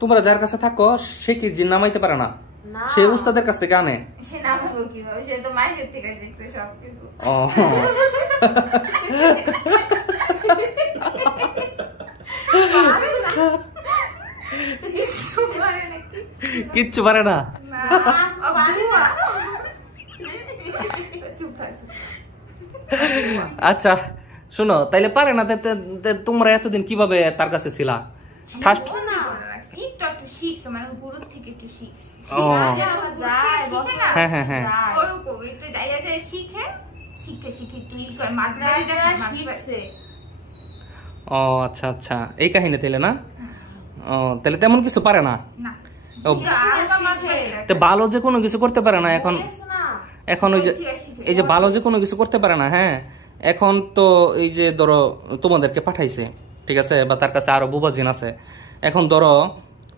তোমরা যার কাছে থাকো সে কি জিন নামাইতে পারে না? সে উস্তাদের কাছ থেকে আনে। সে নামাবো কিভাবে? সে তো মায়ের থেকে শিখছে সবকিছু। কিচ্ছু পারে না। আচ্ছা শোনো, তাইলে পারে না, তোমরা এতদিন কিভাবে তার কাছে ছিলা? ফার্স্ট ও আচ্ছা আচ্ছা, এই কাহিনী তাইলে না? ও তাহলে তেমন কিছু পারে না। ভালো যে কোনো কিছু করতে পারে না এখন। এখন ওই যে এই যে ভালো যে কোনো কিছু করতে পারে না। হ্যাঁ, এখন তো এই যে ধরো তোমাদেরকে পাঠাইছে, ঠিক আছে, বা তার কাছে আরো বুবা জিন আছে। এখন ধরো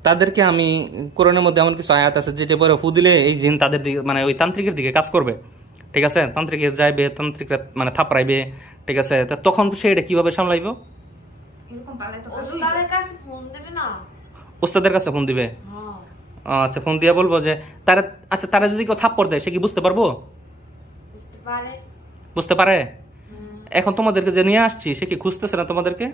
তাদেরকে আমি কোরআনের মধ্যে এমন কিছু আয়াত আছে যেটা পরে ফু দিলে এই জিন তাদের দিকে, মানে ওই তান্ত্রিকের দিকে কাজ করবে, ঠিক আছে, তান্ত্রিকে যাইবে, তান্ত্রিকরা মানে থাপড়াইবে, ঠিক আছে। তখন সে এটা কিভাবে সামলাইব? ওস্তাদের কাছে ফোন দিবে। আচ্ছা, ফোন দিয়ে বলবো যে তারা, আচ্ছা তারা যদি কেউ থাপ্পড় দেয় সে কি বুঝতে পারবো? বুঝতে পারে। এখন তোমাদেরকে যে নিয়ে আসছি সে কি খুঁজতেছে না তোমাদেরকে?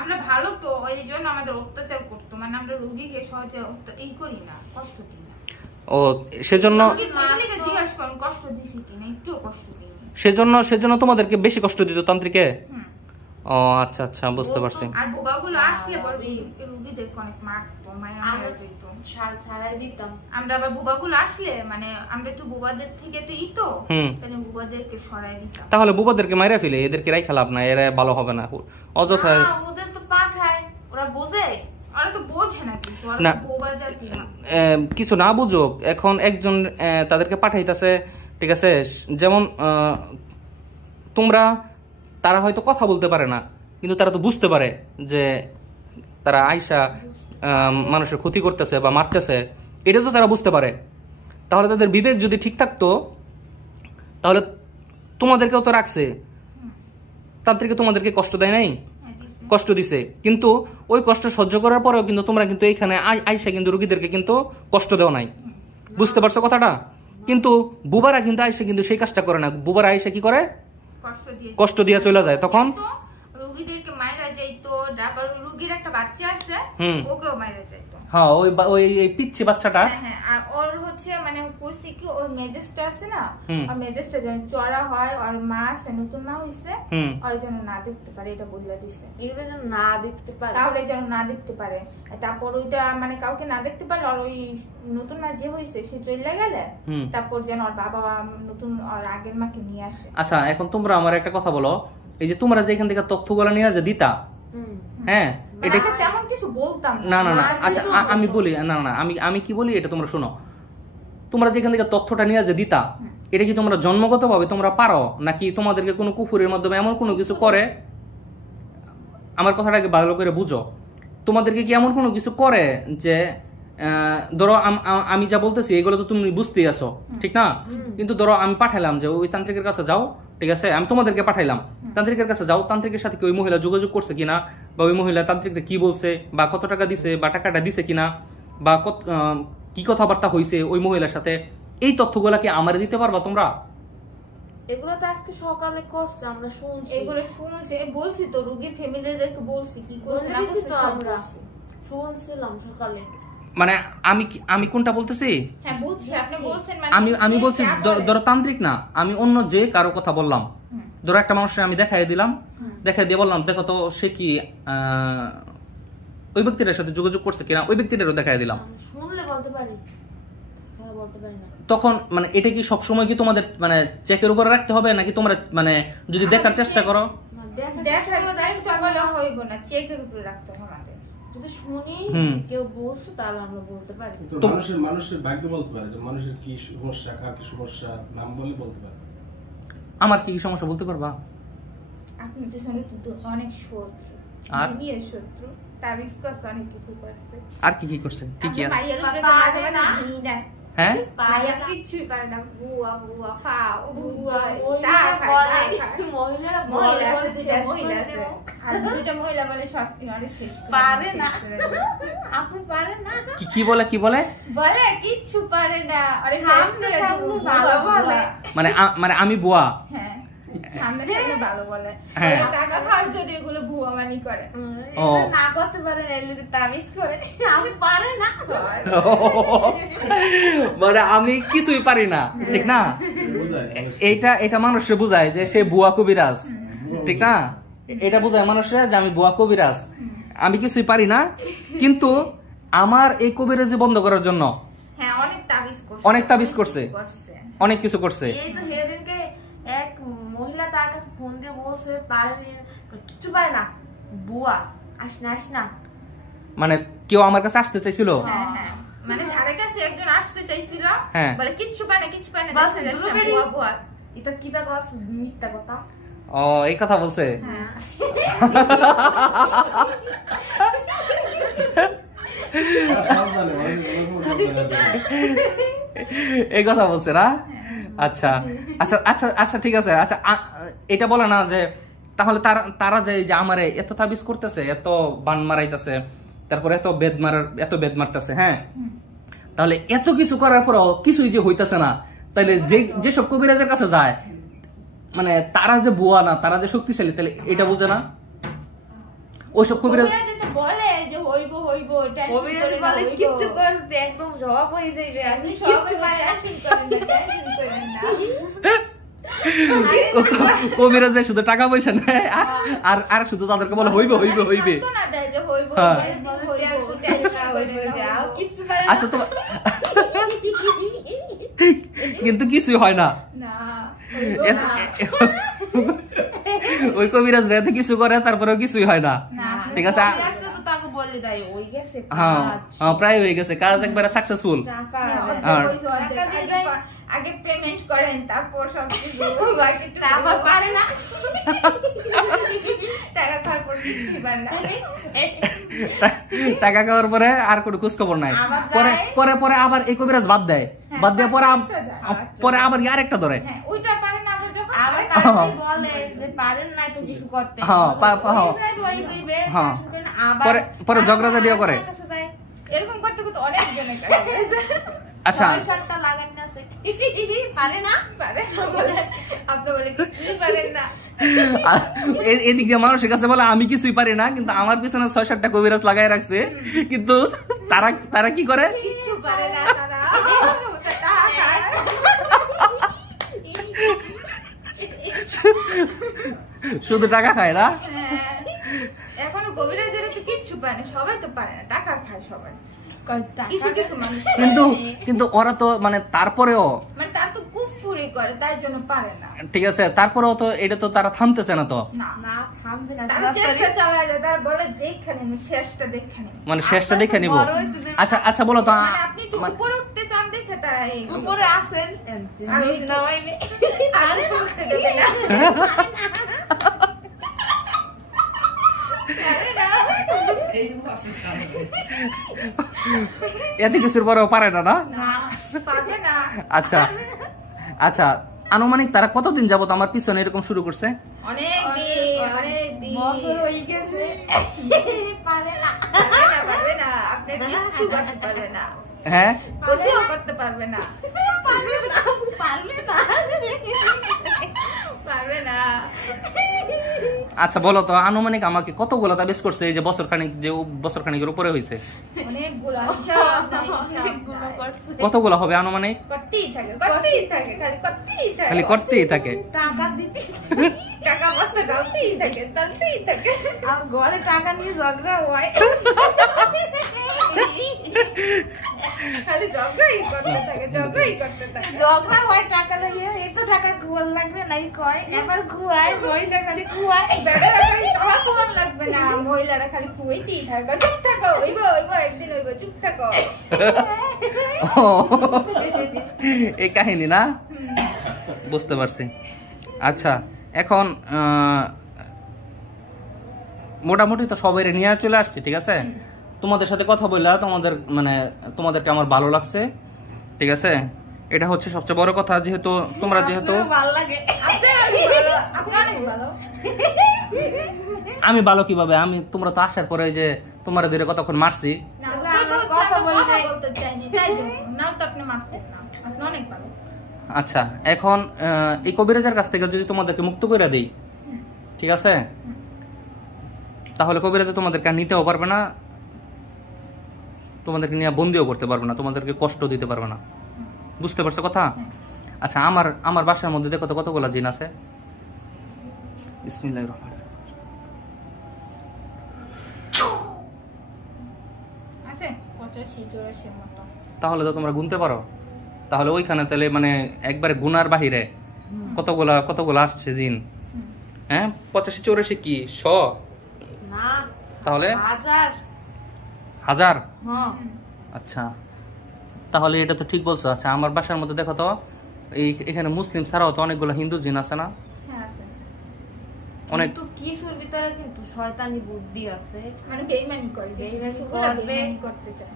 আমরা ভালো তো, ওই জন্য আমাদের অত্যাচার করতো, মানে আমরা রোগীকে সহজে এই করি না, কষ্ট দিই না। ও সেজন্য জিজ্ঞাসা করুন কষ্ট দিছি কিনা, একটু কষ্ট দিই। সেজন্য তোমাদেরকে বেশি কষ্ট দিত তান্ত্রিকে। ও আচ্ছা আচ্ছা, বুঝতে পারছি। আর বুবাগুলো আসলে রোগীদেরকে অনেক মারতো, মারা যেত, ছাড়াই দিতাম আমরা। আবার বুবাগুলো আসলে মানে আমরা একটু বুবাদের থেকে তো ইতো, তাহলে বুবাদেরকে সরাই দিতাম। তাহলে বুবাদেরকে মাইরা ফেলে, এদেরকে রাইখা লাভ না, এরা ভালো হবে না, অযথা। ওদের তো পাঠায়, ওরা বোঝে, ওরা তো বোঝে না কিছু, ওরা তো বুবা জাতি না। কিছু না বুঝুক, এখন একজন তাদেরকে পাঠাইতেছে, ঠিক আছে, যেমন তোমরা, তারা হয়তো কথা বলতে পারে না, কিন্তু তারা তো বুঝতে পারে যে তারা আইসা মানুষের ক্ষতি করতেছে বা মারতেছে, এটা তো তারা বুঝতে পারে। তাহলে তাদের বিবেক যদি ঠিক থাকতো তাহলে তোমাদেরকেও তো রাখছে, তান্ত্রিকে তোমাদেরকে কষ্ট দেয় নাই? কষ্ট দিছে, কিন্তু ওই কষ্ট সহ্য করার পরেও কিন্তু তোমরা কিন্তু এইখানে আইসা কিন্তু রোগীদেরকে কিন্তু কষ্ট দেওয়া নাই। বুঝতে পারছো কথাটা? কিন্তু বুবারা কিন্তু আইসা কিন্তু সেই কাজটা করে না। বুবারা আইসা কি করে? কষ্ট দিয়ে চলে যায়। তখন রোগীদেরকে মাইরা যাইতো, তারপর রোগীর একটা বাচ্চা আছে, ওকেও মাইরা যাইতো। হ্যাঁ, ওই পিচ্চি বাচ্চাটা। হ্যাঁ, আর ওর হচ্ছে মানে কইছে কি ওর মেজাজটা আছে না, আর মেজাজটা যেন চড়া হয়, আর মা আছে নতুন মা হইছে, আর যেন না দেখতে পারে, এটা বলে দিছে। এগুলো যেন না দেখতে পারে, তাহলে যেন না দেখতে পারে। তারপর ওইটা মানে কাউকে না দেখতে পারে, আর ওই নতুন মা যে হইছে সে চলে গেলে তারপর যেন ওর বাবা নতুন আর আগের মাকে নিয়ে আসে। আচ্ছা, এখন তোমরা আমার একটা কথা বলো, এই যে তোমরা যে এখান থেকে তথ্যগুলো নিয়ে যে দিতা, হ্যাঁ, এটা তেমন কিছু বলতাম না। আচ্ছা আমি বলি, না আমি কি বলি এটা তোমরা শোনো। তোমরা যেখান থেকে তথ্যটা নিয়ে যে দিতা, এটা কি তোমরা জন্মগতভাবে তোমরা পারো, নাকি তোমাদেরকে কোনো কুফুরের মাধ্যমে এমন কোনো কিছু করে? আমার কথাটাকে ভালো করে বুঝো। তোমাদেরকে কি এমন কোনো কিছু করে যে ধরো আমি যা বলতেছি এগুলো তো তুমি বুঝতেই আছো, ঠিক না? কিন্তু ধরো আমি পাঠাইলাম যে ওই তান্ত্রিকের কাছে যাও, ঠিক আছে, আমি তোমাদেরকে পাঠাইলাম, তান্ত্রিকের কাছে যাও, তান্ত্রিকের সাথে কি ওই মহিলা যোগাযোগ করছে কিনা, বা ওই মহিলা তান্ত্রিককে কি বলছে, বা কত টাকা দিছে, বা টাকাটা দিছে কিনা, বা কি কথাবার্তা হয়েছে ওই মহিলার সাথে, এই তথ্যগুলা কি আমারে দিতে পারবা তোমরা? এগুলো তো আজকে সকালে করছে, আমরা শুনছি, এগুলো শুনছি, বলছি তো রোগীর ফ্যামিলিদেরকে বলছি, কি করছে না করছে তো আমরা শুনছিলাম সকালে। মানে আমি কোনটা বলতেছি? হ্যাঁ বুঝছি, আপনি বলছেন মানে আমি বলছি ধরো তান্ত্রিক না, আমি অন্য যে কারো কথা বললাম। ধরো একটা মানুষের আমি দেখাই দিলাম, দেখাই দিয়ে বললাম দেখো তো সে কি ওই ব্যক্তিটার সাথে যোগাযোগ করছে কিনা, ওই ব্যক্তিটারও দেখাই দিলাম। শুনলে বলতে পারি, বলতে পারি না। তখন মানে এটা কি সব সময় কি তোমাদের মানে চেকের উপরে রাখতে হবে, নাকি তোমরা মানে যদি দেখার চেষ্টা করো? দেখার চেষ্টা করলে হইব না, চেকের উপরে রাখতে হবে আমাদের। যদি শুনি কেউ বলছে তাহলে আমরা বলতে পারি। তো মানুষের ভাগ্য বলতে পারে যে মানুষের কি সমস্যা, কার কি সমস্যা, নাম বলে বলতে পারে। আমার কি সমস্যা বলতে পারবা? আপনি তো অনেক শত্রু, আর বিয়ের শত্রু, তাবিজ করছে, অনেক কিছু করছে। আর কি করছে? কি কি আছে? হ্যাঁ, পায়া কিছুই পারে না, বুয়া বুয়া খাও, বুয়া মহিলা আছে, আর দুইটা মহিলা বলে সব আরে শেষ পারে না আপু পারে না কি বলে বলে কিচ্ছু পারে না আরে সামনে সামনে ভালো বলে মানে আমি বুয়া হ্যাঁ সামনে সামনে ভালো বলে হ্যাঁ। টাকা খাওয়ার জন্য এগুলো ভুয়ামানি করে ও। না করতে পারে না এগুলো তাবিজ করে আমি পারে না মানে আমি কিছুই পারি না ঠিক না এটা মানুষে বুঝায় যে সে বুয়া কবিরাজ ঠিক না এটা বোঝায় মানুষের যে আমি বুয়া কবিরাজ আমি কিছুই পারি না কিন্তু আমার এই কবিরাজি বন্ধ করার জন্য হ্যাঁ অনেক তাবিজ করছে অনেক কিছু করছে এই তো সেদিনকে এক মহিলা তার কাছে ফোন দিয়ে বলছে পারেনি কিচ্ছু পারে না বুয়া আস না মানে কেউ আমার কাছে আসতে চাইছিল হ্যাঁ হ্যাঁ মানে ধারে কাছে একজন আসতে চাইছিল হ্যাঁ। বলে কিচ্ছু পায় না বাস বুয়া বুয়া এটা কি তা কথা মিথ্যা কথা ও এই কথা বলছে হ্যাঁ এই কথা বলছে না আচ্ছা আচ্ছা আচ্ছা আচ্ছা ঠিক আছে আচ্ছা এটা বলে না যে তাহলে তারা যে আমারে এত তাবিজ করতেছে এত বান মারাইতেছে তারপরে এত বেদ মারতেছে হ্যাঁ তাহলে এত কিছু করার পরও কিছুই যে হইতেছে না তাহলে যেসব কবিরাজের কাছে যায় মানে তারা যে বুয়া না তারা যে শক্তিশালী তাহলে এটা বুঝে না ওইসব কবিরাজ বলে যে হইব কবিরাজ বলে কিচ্ছু করতে একদম জবাব হয়ে যাইবে আমি কিচ্ছু পারে না কবিরাজে শুধু টাকা পয়সা নেয় আর শুধু তাদেরকে বলে হইবে আচ্ছা তো কিন্তু কিছুই হয় না ওই কবিরাজ রেতে কিছু করে তারপরেও কিছুই হয় না ঠিক আছে হ্যাঁ প্রায় হয়ে গেছে কাজ একবারে সাকসেসফুল আগে পেমেন্ট করেন তারপর সবকিছু বাকি আবার পারে না টাকা খাওয়ার পর কিছু পারে না টাকা খাওয়ার পরে আর কোনো খোঁজ খবর নাই পরে পরে আবার এই কবিরাজ বাদ দেয় বাদ দিয়ে পরে আবার আরেকটা ধরে ওইটা পারে না আবার তাই বলে যে পারেন না তো কিছু করতে হ্যাঁ পরে ঝগড়া জাডিও করে এরকম করতে করতে অনেক জনে আচ্ছা এদিক দিয়ে মানুষের কাছে বলে আমি কিছুই পারি না কিন্তু আমার পিছনে 6-7টা কবিরাজ লাগাই রাখছে কিন্তু তারা কি করে কিছু পারে না তারা শুধু টাকা খায় না এখনো কবিরাজেরা তো কিচ্ছু পারে না সবাই তো পারে না টাকা খায় সবাই কিন্তু ওরা তো মানে তারপরেও মানে তার তো কুফরি করে তাই জন্য পারে না ঠিক আছে তারপরেও তো এটা তো তারা থামতেছে না তো না থামবে না তারা চেষ্টা চালায় যায় তারা বলে দেখে নিন শেষটা দেখে নিন মানে শেষটা দেখে নিব আচ্ছা আচ্ছা বলো তো আপনি তো উপরে উঠতে চান দেখে তারা এই উপরে আসেন আর নামাইবে আরে উঠতে দেবে না এত কিছুর পরেও পারে না না আচ্ছা আচ্ছা আনুমানিক তারা কতদিন যাবত আমার পিছনে এরকম শুরু করছে অনেক বছর হয়ে গেছে পারে না আপনি কিছু করতে পারবে না হ্যাঁ কিছুও করতে পারবে না পারবে না আচ্ছা বলো তো আনুমানিক আমাকে কতগুলো তাবিজ করছে এই যে বছর খানিকের উপরে হয়েছে কতগুলো হবে আনুমানিক খালি করতেই থাকে টাকা বসতে দাওতেই থাকে আর ঘরে টাকা নিয়ে ঝগড়া হয় খালি ঝগড়াই করতে থাকে ঝগড়া হয় টাকা লাগে এত টাকা কুয়ার লাগবে নাই কয় এবার কুয়ায় মহিলা খালি কুয়ায় কুয়ার লাগবে না মহিলারা খালি কুয়াইতেই থাকে চুপ থাকো হইব একদিন হইব চুপ থাকো এই কাহিনী না বুঝতে পারছি আচ্ছা এখন মোটামুটি তো সবাই নিয়ে চলে আসছি ঠিক আছে তোমাদের সাথে কথা বললা তোমাদেরকে আমার ভালো লাগছে ঠিক আছে এটা হচ্ছে সবচেয়ে বড় কথা যেহেতু তোমরা যেহেতু ভালো লাগে আমি ভালো কিভাবে? আমি তোমরা তো আসার পরে যে তোমার ধরে কতক্ষণ মারছি। আচ্ছা এখন এই কবিরাজের কাছ থেকে যদি তোমাদেরকে মুক্ত করে দেই, ঠিক আছে, তাহলে কবিরাজে তোমাদেরকে নিতেও পারবে না, তোমাদেরকে নিয়ে বন্দিও করতে পারবে না, তোমাদেরকে কষ্ট দিতে পারবে না। বুঝতে পারছো কথা? আচ্ছা আমার বাসার মধ্যে দেখো তো কতগুলা জিন আছে। বিসমিল্লাহির রহমানির রহিম। তাহলে তো তোমরা গুনতে পারো। তাহলে ওইখানে তাহলে মানে একবারে গুনার বাহিরে কতগুলা আসছে জিন। হ্যাঁ 85-84 কি 100? না তাহলে 1000। আচ্ছা তাহলে এটা তো ঠিক বলছো। আচ্ছা আমার বাসার মধ্যে দেখো তো এখানে মুসলিম ছাড়াও তো অনেকগুলো হিন্দু জিন আছে না? অনেক তো কিছুর ভিতরে কিন্তু শয়তানি বুদ্ধি আছে, মানে বেঈমানি করে, বেঈমানি করতে চায়।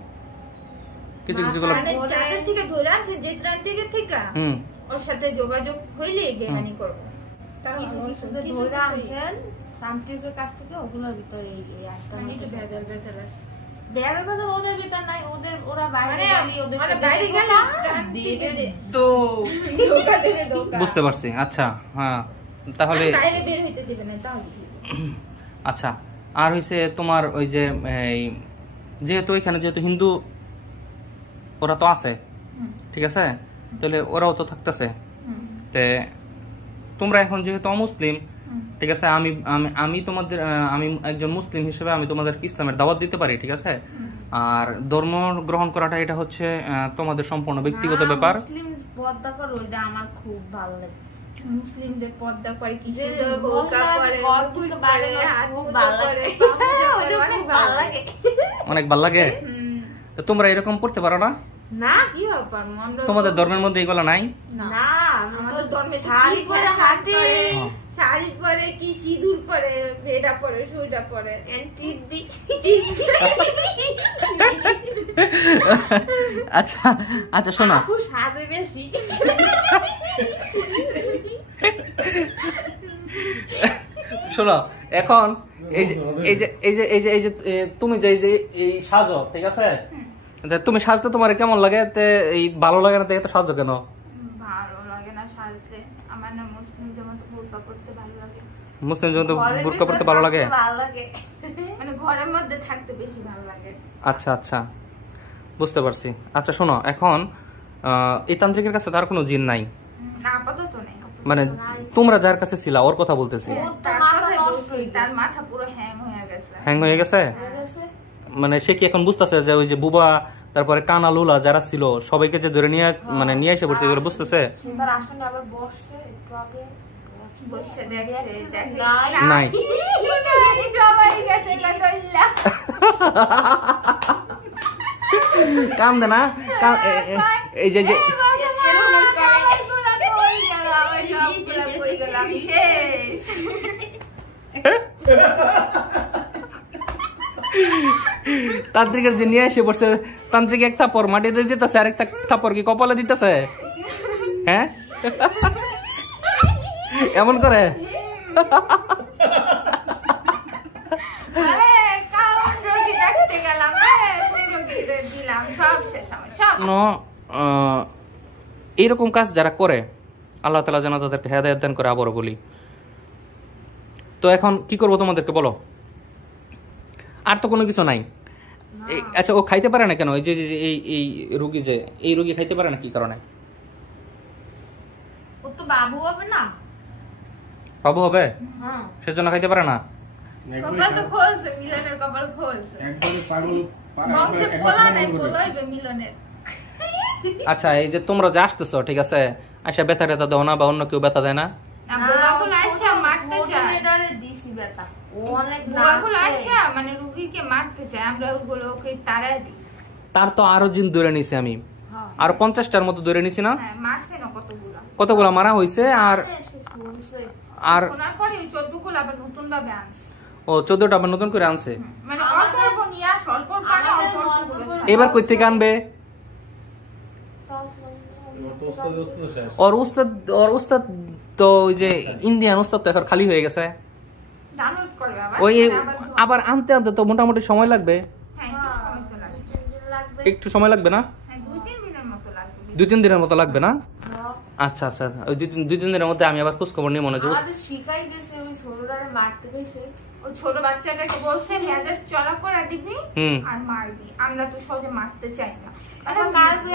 কিছু গুলো মানে যাদের থেকে ধরে আছে, যে ত্রাণ থেকে ওর সাথে যোগাযোগ হইলে বেঈমানি করবে। কিছু ধরে আনছেন তান্ত্রিকের কাছ থেকে, ওগুলোর ভিতরে এই একটা একটু ভেজাল আছে। বেড়ার ওদের ভিতর নাই, ওরা বাইরে গেলে ওদের বাইরে গেলে বুঝতে পারছি। আচ্ছা হ্যাঁ তাহলে বাইরে বের হইতে দিবে না তাহলে। আচ্ছা আর হইছে তোমার ওই যে যেহেতু এখানে যেহেতু হিন্দু ওরা তো আছে, ঠিক আছে, তাহলে ওরাও তো থাকতেছে। তে তোমরা এখন যেহেতু অমুসলিম, ঠিক আছে, আমি তোমাদের আমি একজন মুসলিম হিসেবে আমি তোমাদের ইসলামের দাওয়াত দিতে পারি, ঠিক আছে। আর ধর্ম গ্রহণ করাটা এটা হচ্ছে তোমাদের সম্পূর্ণ ব্যক্তিগত ব্যাপার। মুসলিম পর্দা করে ওইটা আমার খুব ভালো লাগে। মুসলিমদের পর্দা করে, কি সুন্দর বোরকা পরে, খুব ভালো লাগে, অনেক ভালো লাগে। তো তোমরা এরকম করতে পারো না? না কি ব্যাপার, তোমাদের ধর্মের মধ্যে এগুলো নাই? না আমাদের ধর্মে শাড়ি পরে হাঁটে, শাড়ি পরে কি সিঁদুর পরে, ভেড়া পরে, সুইটা পরে, টিডি। আচ্ছা আচ্ছা শোনো, সাথে বেশি শোনো এখন এই যে তুমি যে এই সাজো, ঠিক আছে, তুমি সাজতে তোমার কেমন লাগে? এই ভালো লাগে না তো সাজো কেন? ভালো লাগে না সাজতে, আমার না মুসলিম যেমন বোরকা পরতে ভালো লাগে। মুসলিম যেমন বোরকা পরতে ভালো লাগে, মানে ঘরের মধ্যে থাকতে বেশি ভালো লাগে। আচ্ছা আচ্ছা বুঝতে পারছি। আচ্ছা শোনো এখন এই তান্ত্রিকের কাছে তার কোনো জিন নাই? আপাতত নেই। মানে তোমরা যার কাছে ছিলা ওর কথা বলতেছি। তার মাথা পুরো হ্যাং হয়ে গেছে। হ্যাং হয়ে গেছে মানে সে কি এখন বুঝতেছে যে ওই যে বুবা তারপরে কানা লুলা যারা ছিল সবাইকে যে ধরে নিয়ে মানে নিয়ে এসে পড়ছে, এগুলো বুঝতেছে? নাই কান্দে না, এই যে তান্ত্রিকের যে নিয়ে এসে পড়ছে, তান্ত্রিক এক থাপড় মাটিতে দিতেছে আর একটা থাপড় কি কপালে দিতেছে? হ্যাঁ এমন করে? এইরকম কাজ যারা করে আল্লাহ তাআলা যেন তাদেরকে হেদায়েত দান করে। আবারও বলি, তো এখন কি করবো তোমাদেরকে বলো? আর তো কোনো কিছু নাই। আচ্ছা ও খাইতে পারে না কেন? এই যে এই রোগী যে এই রোগী খাইতে পারে না কি কারণে? ও তো বাবু হবে না, বাবু হবে, সেজন্য খাইতে পারে না। কপাল তো খোলছে, মিলনের কপাল খোলছে, একবারে পাগল বংশে পোলা নাই, পোলাইবে মিলনের। আচ্ছা এই যে তোমরা যে আসতেছো, ঠিক আছে, আচ্ছা ব্যথা ট্যাথা দাও না বা অন্য কেউ ব্যথা দেয় না? মানে রুগীকে মারতে চায়, আমরা ওগুলো ওকে তাড়ায় দিই। তার তো আরো জিন ধরে নিছি আমি, আর 50টার মতো ধরে নিছি না? মারছে না কতগুলা মারা হয়েছে। আর আর শোনার পরে ওই 14 গুলো আবার নতুন ভাবে আনছে। ও 14টা আবার নতুন করে আনছে। মানে অল্প অল্প নিয়ে আস, অল্প অল্প। এবার কই থেকে আনবে? ওর উস্তাদ তো ওই যে ইন্ডিয়ান উস্তাদ তো এখন খালি হয়ে গেছে। ডাউনলোড করবে আবার ওই আবার আনতে আনতে তো মোটামুটি সময় লাগবে, হ্যাঁ একটু সময় তো লাগবে। একটু সময় লাগবে না? হ্যাঁ 2-3 দিনের মতো লাগবে। 2-3 দিনের মতো লাগবে না? আচ্ছা আচ্ছা, ওই 2-3 দিনের মধ্যে আমি আবার খোঁজ খবর নিয়ে মনে হচ্ছে। আমাদের শিখাই গেছে ওই ছোটটারে মারতে গেছে। ওই ছোট বাচ্চাটাকে বলছে মেজাজ চড়া করে দিবি আর মারবি। আমরা তো সহজে মারতে চাই না, মানে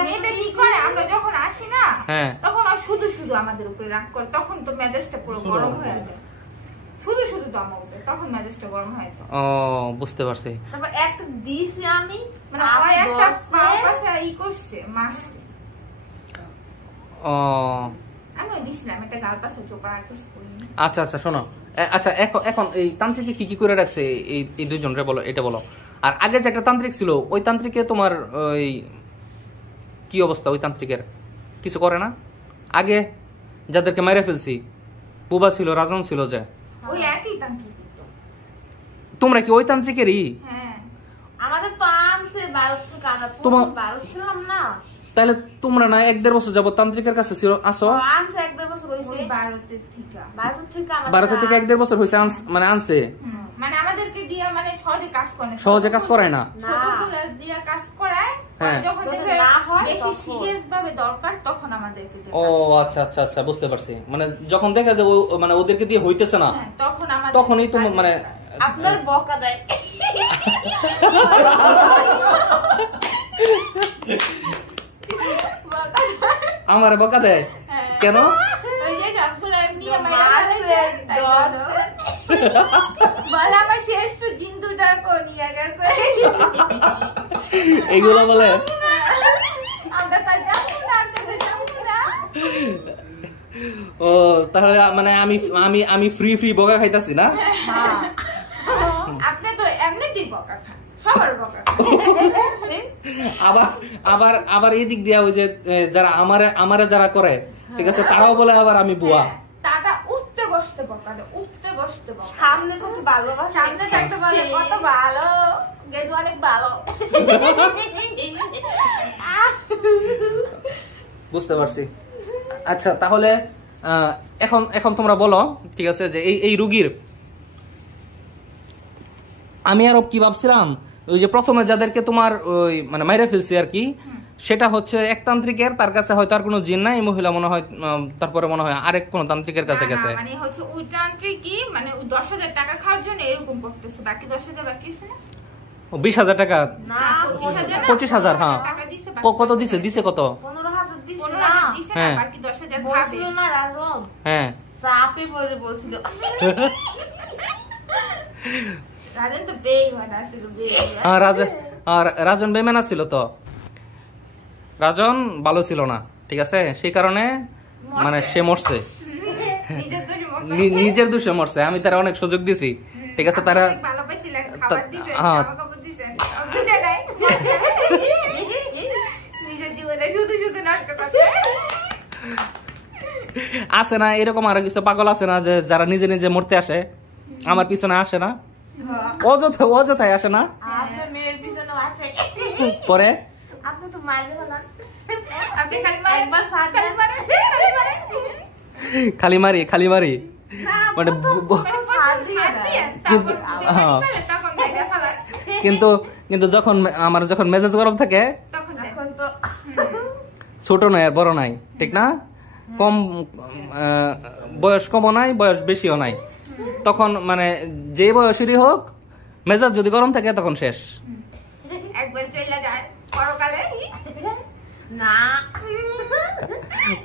মেয়েদের কি করে, আমরা যখন আসি না তখন আর শুধু শুধু আমাদের উপরে রাগ করে, তখন তো মেজাজটা পুরো গরম হয়ে যায়, শুধু শুধু দম ওঠে, তখন মেজাজটা গরম হয়ে যায়। ও বুঝতে পারছি। তারপর একটা দিছি আমি, মানে আমার একটা পাশে ই করছে, মারছে। ও আমি দিছিলাম একটা গাল পাশে চোপড়া কিছু করিনি। আচ্ছা আচ্ছা, শোনো, আচ্ছা এখন এই তান্ত্রিকে কি কি করে রাখছে এই দুইজনরে বলো, এটা বলো। আর আগে যে একটা তান্ত্রিক ছিল, ওই তান্ত্রিকে তোমার ওই কি অবস্থা? ওই তান্ত্রিকের কিছু করে না? আগে যাদেরকে মেরে ফেলছি, বুবা ছিল, রাজন ছিল, যে ওই একই তান্ত্রিক তো। তোমরা কি ওই তান্ত্রিকেরই? হ্যাঁ আমাদের তো আনছে 12 থেকে, আমরা তোমার 12 ছিলাম না। তাহলে তোমরা না 1-1.5 বছর যাবত তান্ত্রিকের কাছে ছিল, আসো? আনছে 1-1.5 বছর হইছে। ওই ভারতের থেকে আমাদের 12 থেকে 1-1.5 বছর হইছে, মানে আনছে, মানে আমাদেরকে দিয়ে মানে সহজে কাজ করে, সহজে কাজ করায় না, ছোটগুলো দিয়ে কাজ করায়। যখন দেখে বেশি সিরিয়াস ভাবে দরকার তখন আমাদেরকে দিয়ে। ও আচ্ছা আচ্ছা আচ্ছা, বুঝতে পারছি। মানে যখন দেখা যায় মানে ওদেরকে দিয়ে হইতেছে না, তখন আমাদের তখনই তো মানে আপনার বকা দেয়। আমার বকা দেয় কেন? ওই যে সবগুলো নিয়ে মারছে ডর বলে আমার শেষ তো জিন্দুটা কোনিয়া গেছে। এইগুলো বলে আমরা তা জানি না, কাছে জানি না। ও তাহলে মানে আমি ফ্রি বকা খাইতাছি না? আপনি তো এমনিতেই বকা খান, সবার বকা খান। আবার এই দিক দিয়া ওই যে যারা আমারে যারা করে, ঠিক আছে, তারাও বলে আবার আমি বুয়া। তাটা উঠতে বসতে বকা দেয়, উঠতে বসতে বকা। সামনে কত ভালোবাসা, সামনে থাকতে বলে কত ভালো, গেদু অনেক ভালো। বুঝতে পারছি। আচ্ছা তাহলে এখন তোমরা বলো, ঠিক আছে, যে এই রুগীর আমি আরো কি ভাবছিলাম, ওই যে প্রথমে যাদেরকে তোমার ওই মানে মাইরে ফেলছি আর কি, সেটা হচ্ছে এক তান্ত্রিকের, তার কাছে হয়তো আর কোনো জিন নাই, মহিলা মনে হয়, তারপরে মনে হয় আরেক কোন তান্ত্রিকের কাছে গেছে। মানে হচ্ছে ওই তান্ত্রিকই মানে 10,000 টাকা খাওয়ার জন্য এরকম করতেছে, বাকি 10,000 বাকি আছে না? 20,000 টাকা, না 25,000। হ্যাঁ কত দিছে? কত? 15,000 দিছে। 15,000 দিছে না, বাকি 10,000 বলছিল খাবে না রাজন। হ্যাঁ সাপে বলে বলছিল। রাজন তো বেঈমান আছিল, বেঈমান। রাজন বেঈমান ছিল তো, রাজন ভালো ছিল না, ঠিক আছে, সেই কারণে মানে সে মরছে, নিজের দোষে মরছে। আমি তারা অনেক সুযোগ দিছি, ঠিক আছে, তারা ভালো পাইছিলেন, খাবার দিছেন, হ্যাঁ খাবার দিছেন, বুঝে নাই নিজের জীবনে শুধু শুধু নষ্ট করতে। আছে না এরকম আরো কিছু পাগল আছে না, যে যারা নিজে নিজে মরতে আসে, আমার পিছনে আসে না, অযথায় আসে না, আপনার মেয়ের পিছনে আসে, পরে আপনি তো মারবে না, আপনি খালি একবার সাথে খালি মারি মানে কিন্তু যখন মেজাজ গরম থাকে, তখন তো ছোট নয় আর বড় নাই, ঠিক না, কম বয়স কমও নাই, বয়স বেশিও নাই, তখন মানে যে বয়সেরই হোক, মেজাজ যদি গরম থাকে তখন শেষ, একবার চলে যায় পরকালে। না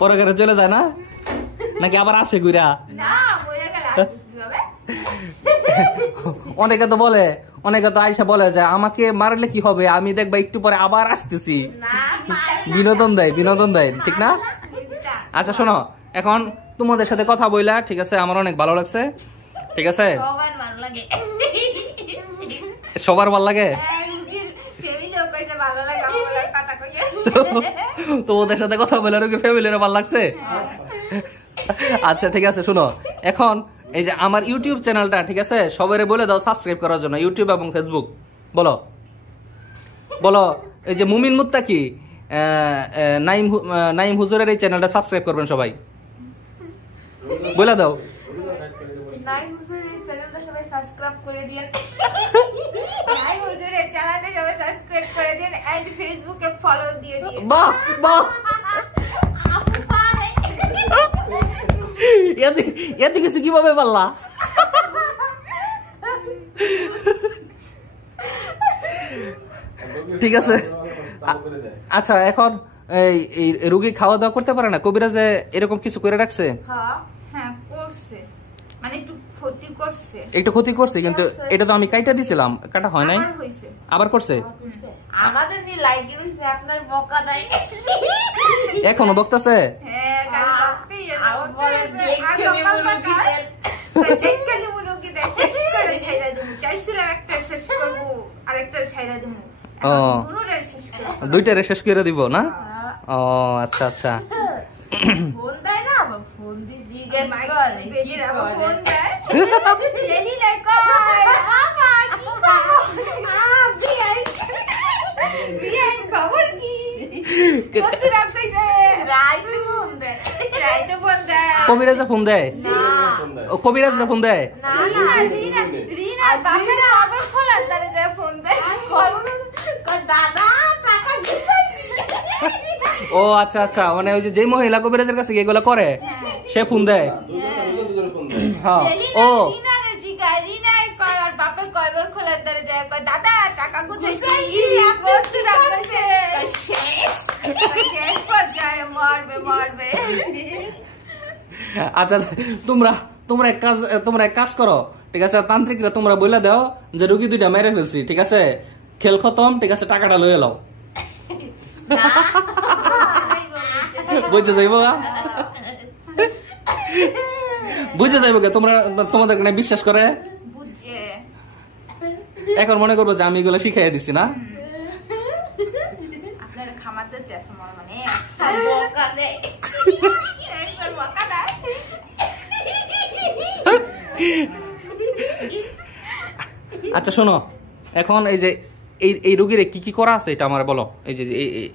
পরে চলে যায় না, নাকি আবার আসে ঘুরা? না মরে গেল কিভাবে? অনেকে তো আইসা বলে যে আমাকে মারলে কি হবে, আমি দেখবা একটু পরে আবার আসতেছি, বিনোদন দেয়, ঠিক না? আচ্ছা শোনো, এখন তোমাদের সাথে কথা বইলা, ঠিক আছে, আমার অনেক ভালো লাগছে, ঠিক আছে, সবার ভালো লাগে, তোমাদের সাথে কথা বলে রোগী ফ্যামিলির ভালো লাগছে। আচ্ছা ঠিক আছে, শোনো, এখন এই যে আমার ইউটিউব চ্যানেলটা, ঠিক আছে, সবাই বলে দাও সাবস্ক্রাইব করার জন্য, ইউটিউব এবং ফেসবুক, বলো এই যে মুমিন মুত্তাকি নাইম হুজুরের এই চ্যানেলটা সাবস্ক্রাইব করবেন সবাই, বলে দাও। নাইম হুজুরের চ্যানেলটা সবাই সাবস্ক্রাইব করে দিন। আই হুজুরের চ্যানেলে সবাই সাবস্ক্রাইব করে দিন এন্ড ফেসবুকে ফলো দিয়ে দিন। বাহ বাহ, আপু পারে। এতে কিছু কিভাবে পারলা? ঠিক আছে। আচ্ছা, এখন এই রোগী খাওয়া দাওয়া করতে পারে না, কবিরাজে এরকম কিছু করে রাখছে? হ্যাঁ করছে, মানে একটু ক্ষতি করছে। একটু ক্ষতি করছে, কিন্তু এটা তো আমি কাইটা দিছিলাম, কাটা হয় নাই, আবার করছে। আমাদের নি লাইক হইছে, আপনার বকা দেয়। এখনো বকতাছে? হ্যাঁ, কাল বকতেই আছে। আর বলে দেখে নিব রোগীদের। দেখে নিব রোগীদের, শেষ করে ছাইড়া দেব। চাইছিলাম একটা শেষ করব, আরেকটা ছাইড়া দেব। দুটোরে শেষ করব। দুইটারে শেষ করে দিব না? ও আচ্ছা আচ্ছা। ফোন দেয় না, আবার ফোন দিয়ে জিজ্ঞেস করে বেজির আবার ফোন দেয়। লেনি নাই কয় আপা কি খাবো? বিয়াই খবর কি? কত রাখইছে? রাইতে ফোন দেয়। রাইতে ফোন দেয়। কবিরাজে ফোন দেয়? না ও কবিরাজে ফোন দেয়? না রিনা বাপের আবার খোলা তারে যায় ফোন দেয়। দাদা টাকা দিছে। ও আচ্ছা আচ্ছা, মানে ওই যে মহিলা কবিরাজের কাছে এগুলো করে সে ফোন দেয়। হ্যাঁ। ও রিনারে জিগায়, রিনাই কয় আর বাপে কয়বার খোলা তারে যায়, কয় দাদা টাকা গুছাইছি, কত রাখছে? শেষ পর্যায়ে মারবে। আচ্ছা, তোমরা এক কাজ করো, ঠিক আছে? তান্ত্রিকরা তোমরা বলে দাও যে রুগী দুইটা মেরে ফেলছি, ঠিক আছে? খেল খতম, ঠিক আছে? টাকাটা লয়ে লাও। বুঝে যাইব গা, বুঝে যাইব গা। তোমাদের বিশ্বাস করে বুঝে এখন মনে করবো যে আমি এগুলো শিখাই দিছি না? আপনারা খামাতে দেশ মানে বকা দেয়। একবার বকা দেয়। আচ্ছা শোনো, এখন এই যে এই রোগীর কি কি করা আছে এটা আমার বলো। এই যে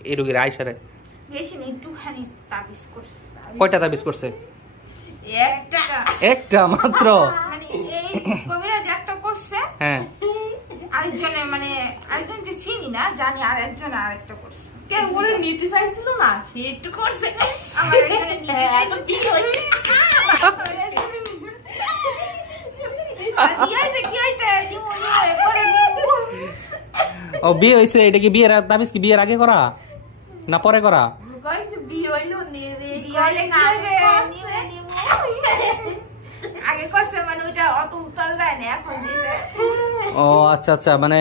এই রোগীর আয়সারে বেশি নেই, একটুখানি তাবিজ করছে। কয়টা তাবিজ করছে? একটা মাত্র? মানে এই কবিরাজ একটা করছে, হ্যাঁ। আরেকজনের মানে আরেকজনকে চিনি না, জানি আর একজন আরেকটা করছে। কেন বলে নিতে চাইছিল না, সে একটু করছে। আমার এখানে নিতে চাইছে, কি হইছে? কি হয়েছে? করে নিবো। ও বিয়ে হয়েছে? এটা কি বিয়ের তাবিজ কি বিয়ের আগে করা না পরে করা? কইছে বিয়ে হইলো নেবে, বিয়ে কি হবে? নিবো। আগে করছে মানে ওইটা অত উতাল দেয় না, এখন দিতে। ও আচ্ছা আচ্ছা, মানে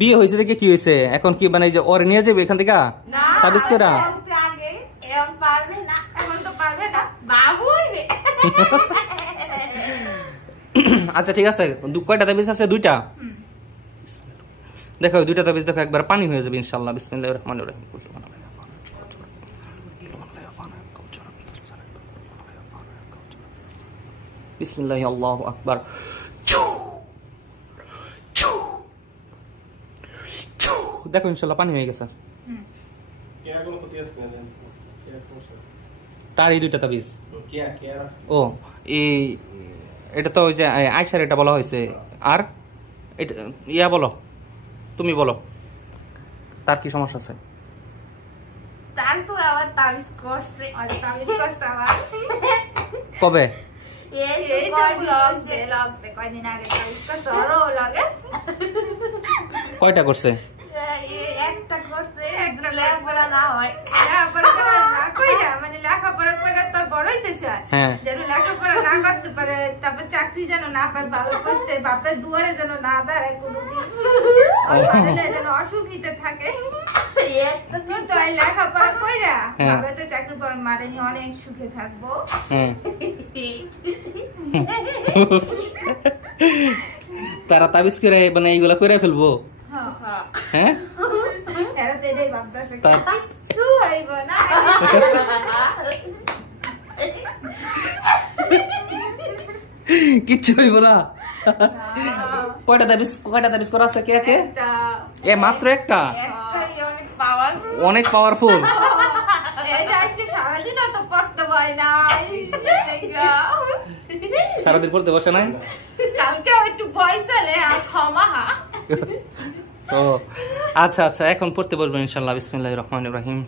বিয়ে হয়েছে দেখে কি হয়েছে? এখন কি মানে যে ওর নিয়ে যাবে এখান থেকে না তাবিজ করা? আগে এখন পারবে না, এখন তো পারবে না, বাবু হইবে। আচ্ছা ঠিক আছে, কয়টা তাবিজ আছে? দুইটা। দেখো দুইটা তাবিজ দেখো, একবার পানি হয়ে যাবে ইনশাআল্লাহ। বিসমিল্লাহির রহমানির রহিম। বিসমিল্লাহি আল্লাহু আকবার। দেখো ইনশাআল্লাহ পানি হয়ে গেছে। তার এই দুইটা তাবিজ। ও এটা তো ওই যে আয়সার এটা বলা হয়েছে। আর এটা ইয়া বলো, তুমি বলো তার কি সমস্যা আছে? তার তো আবার তাবিজ করছে, আর তাবিজ করছে আবার। কবে? এই তো ব্লগ দে কয়দিন আগে তাবিজ করছে, আরো লাগে। কয়টা করছে? একটা করছে, একটা লেখাপড়া না হয়। লেখাপড়া না কইরা মানে লেখাপড়া কইরা তো বড় হইতে চায়, যেন লেখাপড়া না করতে পারে, তারপর চাকরি যেন না পায়, ভালো কষ্টে বাপের দুয়ারে যেন না দাঁড়ায় কোনোদিন, আর পারলে যেন অসুখীতে থাকে। কিন্তু এই লেখাপড়া কইরা বাপেরটা চাকরি পর মারে নিয়ে অনেক সুখে থাকবো। তারা তাবিজ করে মানে এইগুলা করে ফেলবো। হ্যাঁ এরা তো এটাই ভাবতেছে কিছু হইব না। কিচ্ছু হইব না। কয়টা তাবিজ করা আছে? কে কে? এ মাত্র একটা? অনেক পাওয়ারফুল। সারাদিন তো পড়তে পাই না, সারাদিন পড়তে বসে নাই? কালকে একটু ফয়সালে আর ক্ষমা। তো আচ্ছা আচ্ছা, এখন পড়তে বলবেন ইনশাআল্লাহ। বিসমিল্লাহির রহমানির রহিম।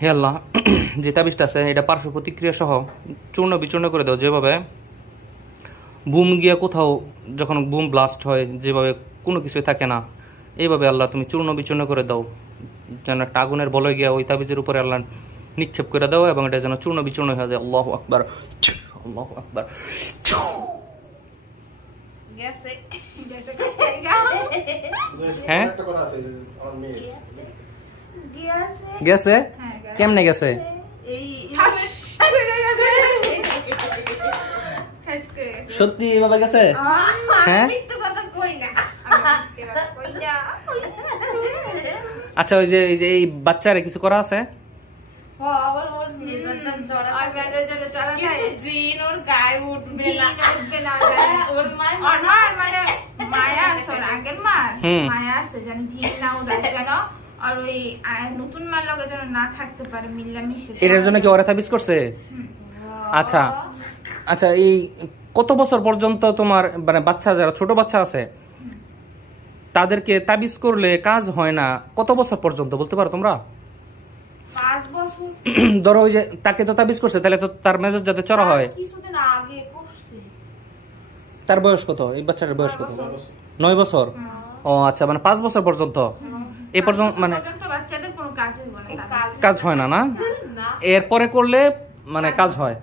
হে আল্লাহ, যে তাবিজটা আছে এটা পার্শ্ব প্রতিক্রিয়া সহ চূর্ণ বিচূর্ণ করে দাও। যেভাবে বুম গিয়া কোথাও যখন বুম ব্লাস্ট হয় যেভাবে কোনো কিছুই থাকে না, এইভাবে আল্লাহ তুমি চূর্ণ বিচূর্ণ করে দাও, যেন একটা আগুনের বলয় গিয়া ওই তাবিজের উপরে আল্লাহ নিক্ষেপ করে দাও এবং এটা যেন চূর্ণ বিচূর্ণ হয়ে যায়। আল্লাহু আকবার, আল্লাহু আকবার। গেছে হ্যাঁ একটা কথা আছে আমার মেয়ে গেছে গেছে? কেমনে গেছে? এই সত্যি এভাবে গেছে? হ্যাঁ মিথ্যে কথা কই না। আচ্ছা, ওই যে এই বাচ্চারে কিছু করা আছে? আবার ওর নির্বাচন চড়া আর মেয়েদের জন্য চড়া খায় জিন ওর গায়ে উঠবে না। উঠবে না, ওর মায়ের ওর মার মানে মায়া আছে, ওর আগের মার মায়া আছে, যেন জিন না উড়ায় যেন, আর ওই নতুন মার লগে যেন না থাকতে পারে, মিলামিশে। এটার জন্য কি ওরা তাবিজ করছে? আচ্ছা আচ্ছা, এই কত বছর পর্যন্ত তোমার মানে বাচ্চা যারা ছোট বাচ্চা আছে তাদেরকে তাবিজ করলে কাজ হয় না? কত বছর পর্যন্ত বলতে পারো তোমরা? 5 বছর। ধরো ওই যে তাকে তো তাবিজ করছে, তাহলে তো তার মেজাজ যাতে চড়া হয়। কিছুদিন আগে করছে। তার বয়স কত? এই বাচ্চাটার বয়স কত? 9 বছর। ও আচ্ছা, মানে 5 বছর পর্যন্ত এই পর্যন্ত মানে বাচ্চাদের কোনো কাজ হইব না, কাজ হয় না। না, না এরপরে করলে মানে কাজ হয়।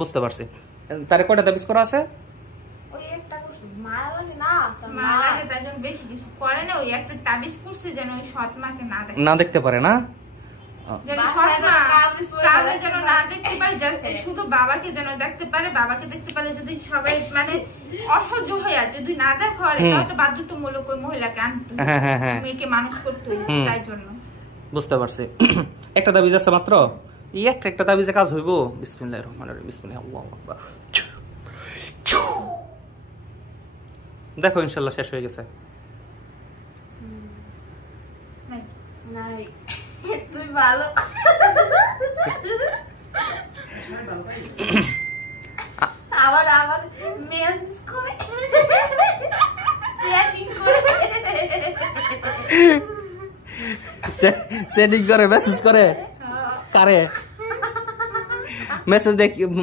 বুঝতে পারছি। তারে কয়টা তাবিজ করা আছে? ওই একটা করছে মারা লাগে না, তার মা মাকে তাই জন্য বেশি কিছু করে না, ওই একটা তাবিজ করছে যেন ওই সৎ মাকে না দেখে, না দেখতে পারে না? যেন সৎ মা কাউকে যেন না দেখতে পারে, শুধু বাবাকে যেন দেখতে পারে। বাবাকে দেখতে পারে যদি সবাই মানে অসহ্য হয়ে আছে, যদি না দেখা হয় তাহলে তো বাধ্যতামূলক ওই মহিলাকে আনতে হবে, হ্যাঁ হ্যাঁ হ্যাঁ, মেয়েকে মানুষ করতে হবে, তাই জন্য। বুঝতে পারছি। একটা তাবিজ আছে মাত্র, এই একটা তাবিজে কাজ হইব? বিসমিল্লাহির রহমানির রহিম। বিসমিল্লাহ, আল্লাহু আকবার। দেখো ইনশাআল্লাহ শেষ হয়ে গেছে। নাই তুই ভালো। আবার আবার মেসেজ করে চ্যাটিং করে সেটিং করে মেসেজ করে কারে?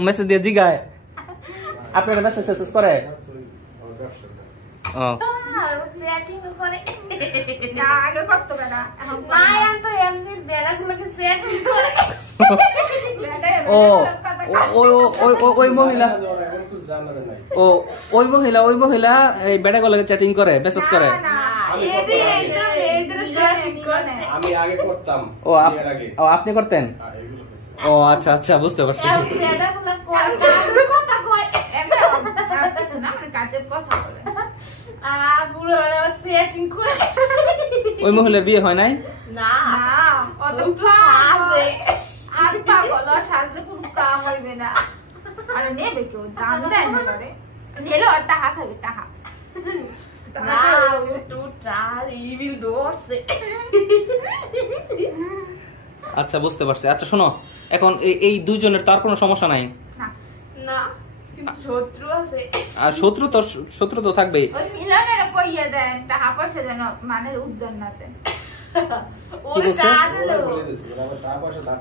মেসেজ দিয়ে জিগায় আপনারা মেসেজ করে? ও চ্যাটিং করে না, আগে করতো না, এখন না আমি তো এমনি বেড়াগুলোকে চ্যাটিং করে। ও ওই মহিলা, এখন কিছু জানা নাই। ও ওই মহিলা এই বেড়াগুলোকে চ্যাটিং করে, মেসেজ করে? আমি আগে করতাম। ও বিয়ের আগে। আপনি করতেন? হ্যাঁ, এগুলো করতাম। ও আচ্ছা আচ্ছা, বুঝতে পারছি। বেড়াগুলো করে কথা কয় কাজের কথা বলে। বুড়ো চ্যাটিং করে। ওই মহিলার বিয়ে হয় নাই? না না, অত সাজে। আর পাগল, সাজলে কোনো কাম হইবে না। আরে নেবে কেউ, দাম দেয় না করে, নেলে আর টাকা খাবে, টাকা। না ইভিল দৌড়ছে। আচ্ছা, বুঝতে পারছি। আচ্ছা শোনো, এখন এই দুইজনের তার কোনো সমস্যা নাই? না, কিন্তু শত্রু আছে। আর শত্রু তো থাকবেই। ওই মিলনের কইয়া দেন, টাকা পয়সা যেন মানের উদ্ধার না দেন। ওর বলছে? কাজ হলো বলে দিছি, মানে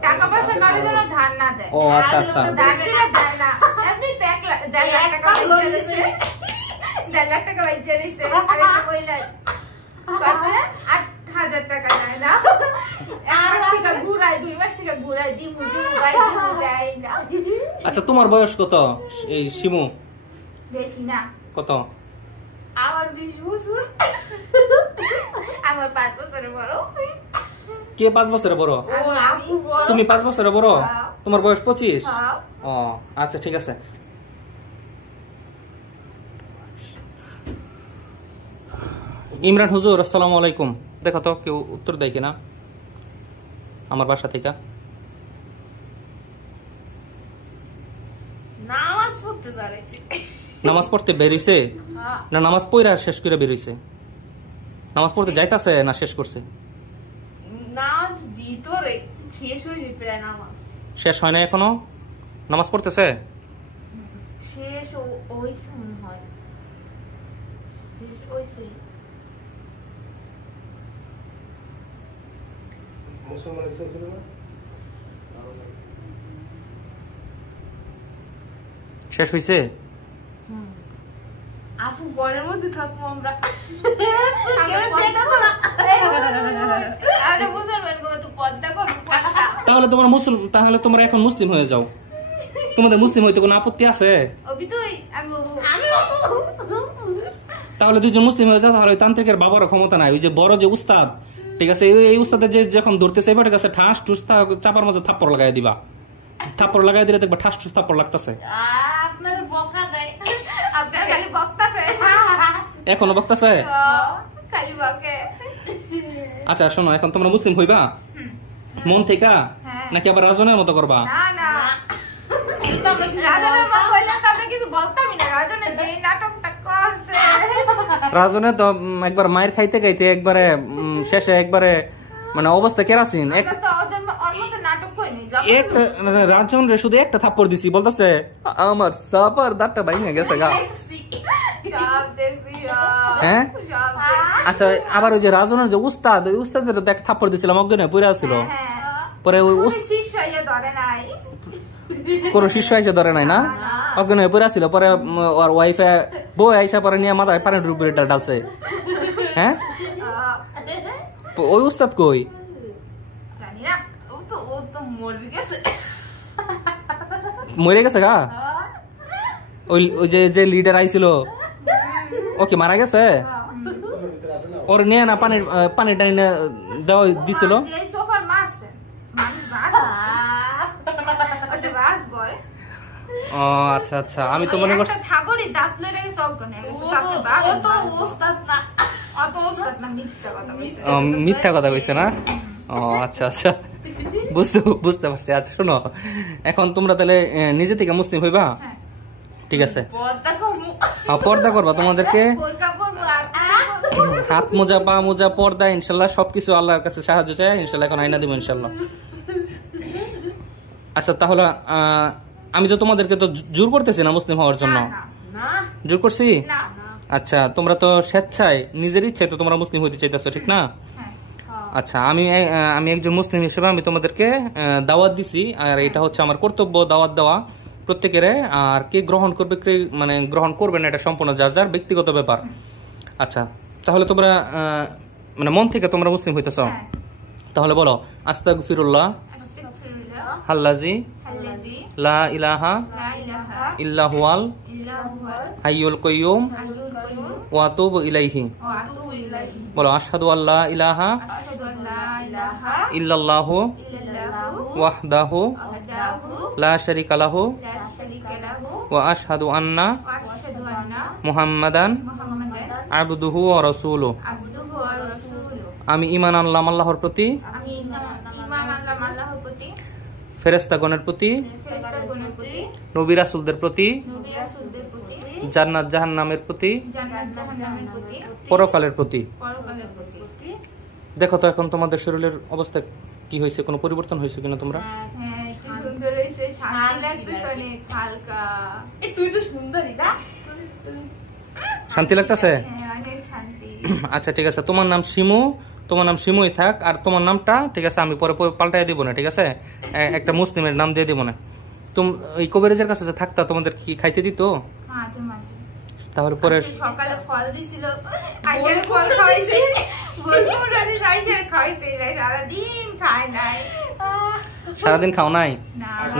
টাকা পয়সা কারোর জন্য ধার না দেয়। ও আচ্ছা আচ্ছা, ধার দিলে দেয় না। এমনি তো 1 লাখ টাকা বাইচা দিছে। 1.5 লাখ টাকা বাইচা দিছে। আরেকটা কইলা কত? 8,000 টাকা দেয় না। 1 মাস থেকে ঘুরাই, 2 মাস থেকে ঘুরাই, দিমু ভাই দিমু দেয় না। আচ্ছা তোমার বয়স কত এই শিমু? বেশি না, কত? আমার 20 বছর। আমার 5 বছরের বড়। কে 5 বছরের বড়? ও আপু বড়। তুমি 5 বছরের বড়? হ্যাঁ। তোমার বয়স 25? হ্যাঁ। ও আচ্ছা, ঠিক আছে। ইমরান হুজুর, আসসালামু আলাইকুম। দেখো তো কেউ উত্তর দেয় কিনা আমার বাসা থেকে। না আমার পড়তে দাঁড়াইছে। নামাজ পড়তে বেরিয়েছে না নামাজ পড়া শেষ করে বেরিয়েছে? নামাজ পড়তে যাইতাছে না শেষ করছে? নামাজ ভিতরে শেষ হয়ে প্রায় নামাজ শেষ হয় না এখনো? নামাজ পড়তেছে? শেষ হইছে মনে হয়, শেষ হইছে। মুসলমান ইসলাম ছিল না? শেষ হইছে? আপু ঘরের মধ্যে থাকবো আমরা, তাহলে তোমরা এখন মুসলিম হয়ে যাও। তোমাদের মুসলিম হইতে কোনো আপত্তি আছে? তাহলে দুজন মুসলিম হয়ে যাও। তাহলে ওই তান্ত্রিকের বাবার ক্ষমতা নাই। ওই যে বড় যে উস্তাদ, ঠিক আছে, এই উস্তাদের যে যখন ধরতেছে এবার ঠিক আছে ঠাস টুস চাপার মাঝে থাপ্পড় লাগাই দিবা। থাপ্পড় লাগাই দিলে দেখবা ঠাস টুস থাপ্পড় লাগতেছে। এখনো বকতাছে? আচ্ছা শোনো, এখন তোমরা মুসলিম হইবা মন থেকে নাকি আবার রাজনের মতো করবা? রাজনে তো একবার মায়ের খাইতে খাইতে একবারে শেষে একবারে মানে অবস্থা কেরাসিন। রাজন রে শুধু একটা থাপ্পড় দিছি, বলতেছে আমার সাপার দাঁতটা ভাঙে গেছে গা। হ্যাঁ আচ্ছা, আবার ওই যে রাজনের যে উস্তাদ, ওই উস্তাদের তো একটা থাপ্পড় দিছিলাম, অজ্ঞানে পড়ে আসছিল। পরে ওই কোন শিষ্য এসে ধরে নাই না, অজ্ঞান হয়ে পড়ে আসছিল। পরে ওর ওয়াইফে বউ আইসা পরে নিয়ে মাথায় পানির উপরে ডালছে। হ্যাঁ ওই উস্তাদ কই? মরে গেছে গা? ওই যে লিডার আইছিল ও কি মারা গেছে? ওর নিয়ে না পানি টানি দেওয়া দিছিল। ও আচ্ছা আচ্ছা, আমি তো মনে করছি মিথ্যা কথা কইছে না। ও আচ্ছা আচ্ছা, বুঝতে পারছি। আচ্ছা শোনো, এখন তোমরা তাহলে নিজে থেকে মুসলিম হইবা? ঠিক আছে, পর্দা করবা। তোমাদেরকে হাত মোজা, পা মোজা, পর্দা, ইনশাল্লাহ সবকিছু আল্লাহর কাছে সাহায্য চাই। ইনশাল্লাহ এখন আইনা দিব ইনশাল্লাহ। আচ্ছা তাহলে আমি তো তোমাদেরকে তো জোর করতেছি না মুসলিম হওয়ার জন্য, জোর করছি? আচ্ছা তোমরা তো স্বেচ্ছায় নিজের ইচ্ছায় তো তোমরা মুসলিম হইতে চাইতেছো, ঠিক না? আচ্ছা আমি একজন মুসলিম হিসেবে আমি তোমাদেরকে দাওয়াত দিছি, আর এটা হচ্ছে আমার কর্তব্য দাওয়াত দেওয়া প্রত্যেকের। আর কে গ্রহণ করবে কে মানে গ্রহণ করবে না এটা সম্পূর্ণ যার যার ব্যক্তিগত ব্যাপার। আচ্ছা তাহলে তোমরা মানে মন থেকে তোমরা মুসলিম হইতেছ? তাহলে বলো আস্তাগফিরুল্লাহ আল্লাযী লা ইলাহা ইল্লা হুয়াল হাইয়ুল কাইয়্যুম ওয়া আতুবু ইলাইহি। বলো আশহাদু আল্লা ইলাহা ইল্লাল্লাহু ওয়াহদাহু লা শারীকা লাহু ওয়া আশহাদু আন্না মুহাম্মাদান আবদুহু ওয়া রাসূলুহু। আমি ঈমান আনলাম আল্লাহর প্রতি, ফেরেশতাগণের প্রতি, নবী রাসূলদের প্রতি, জান্নাত জাহান্নামের প্রতি, পরকালের প্রতি। দেখো তো এখন তোমাদের শরীরের অবস্থা কি হয়েছে, কোনো পরিবর্তন হয়েছে কিনা? তোমরা শান্তি লাগতেছে? আচ্ছা ঠিক আছে, তোমার নাম শিমু, তোমার নাম শিমুই থাক। আর তোমার নামটা ঠিক আছে আমি পরে পাল্টাই দিব না, ঠিক আছে? একটা মুসলিমের নাম দিয়ে দিব না। এই কবিরাজের কাছে যে থাকতা তোমাদের কি খাইতে দিত? তাহলে পরে সকালে ফল দিছিল, আইসার ফল খাইছে, বলবো রাতে আইসার খাইছে, সারাদিন খায় নাই। সারাদিন খাও নাই?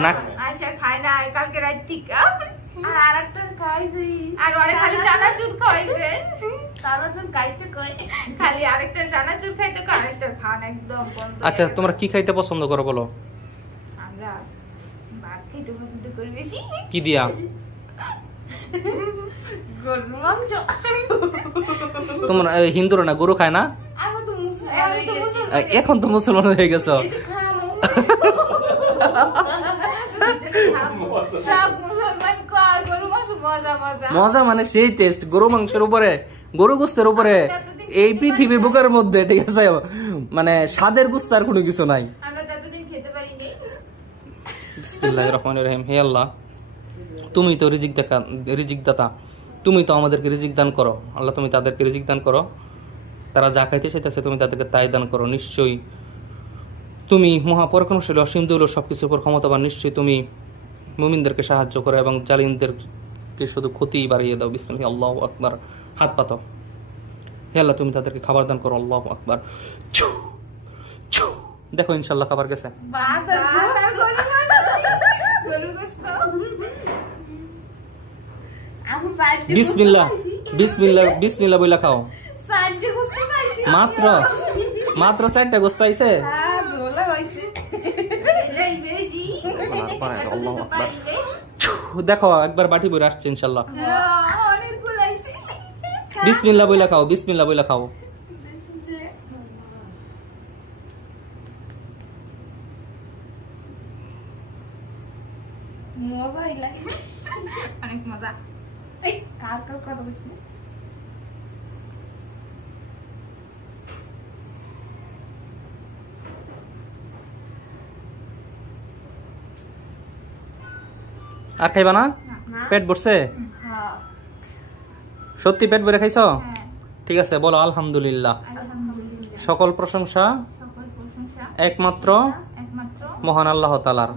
না আইসা খায় নাই, কালকে রাত থেকে আর আরেকটা খাইছি, আর ওরে খালি চানাচুর খাইছে। চানাচুর খাইতে কই, খালি আরেকটা চানাচুর খাইতে কই, আরেকটা খান একদম বন্ধ। আচ্ছা তোমরা কি খাইতে পছন্দ করো বলো? আমরা ভাত খেতে পছন্দ করি বেশি। কি দিয়া? গরুর মাংস। তোমরা হিন্দুরা না গরু খায় না? আমরা তো মুসলমান, এখন তো মুসলমান হয়ে গেছো। সব মুসলমান কল গরু মাংস মজা মজা মজা মানে সেই টেস্ট, গরু মাংসের উপরে, গরু গোস্তের উপরে এই পৃথিবীর বুকের মধ্যে, ঠিক আছে, মানে স্বাদের গোস্ত আর কোনো কিছু নাই। আমরা ততদিন খেতে পারিনি। বিসমিল্লাহির রহমানির রহিম। হে আল্লাহ, তুমি তো রিজিক দাতা, তুমি তো আমাদেরকে রিজিক দান করো। আল্লাহ, তুমি তাদেরকে রিজিক দান করো, তারা যা খাইতে চাইতেছে তুমি তাদেরকে তাই দান করো। নিশ্চয়ই তুমি মহাপরাক্রমশালী, অসীম দৌল, সবকিছুর উপর ক্ষমতাবান। নিশ্চয়ই তুমি মুমিনদেরকে সাহায্য করো এবং জালিমদেরকে শুধু ক্ষতি বাড়িয়ে দাও। বিসমিল্লাহ, আল্লাহু আকবার। হাত পাতো। হে আল্লাহ, তুমি তাদেরকে খাবার দান করো। আল্লাহু আকবার। দেখো ইনশাআল্লাহ খাবার গেছে। বিসমিল্লাহ বিসমিল্লাহ বিসমিল্লাহ বইলা খাও। মাত্র 4টা গোস্ত আইছে। দেখো একবার বাটি বই আসছে ইনশাআল্লাহ। বিসমিল্লাহ বইলা খাও, বিসমিল্লাহ বইলা খাও। অনেক মজা। আর খাইবা না? পেট ভরছে? সত্যি পেট ভরে খাইছো? ঠিক আছে, বলো আলহামদুলিল্লাহ। সকল প্রশংসা একমাত্র মহান আল্লাহ তাআলার।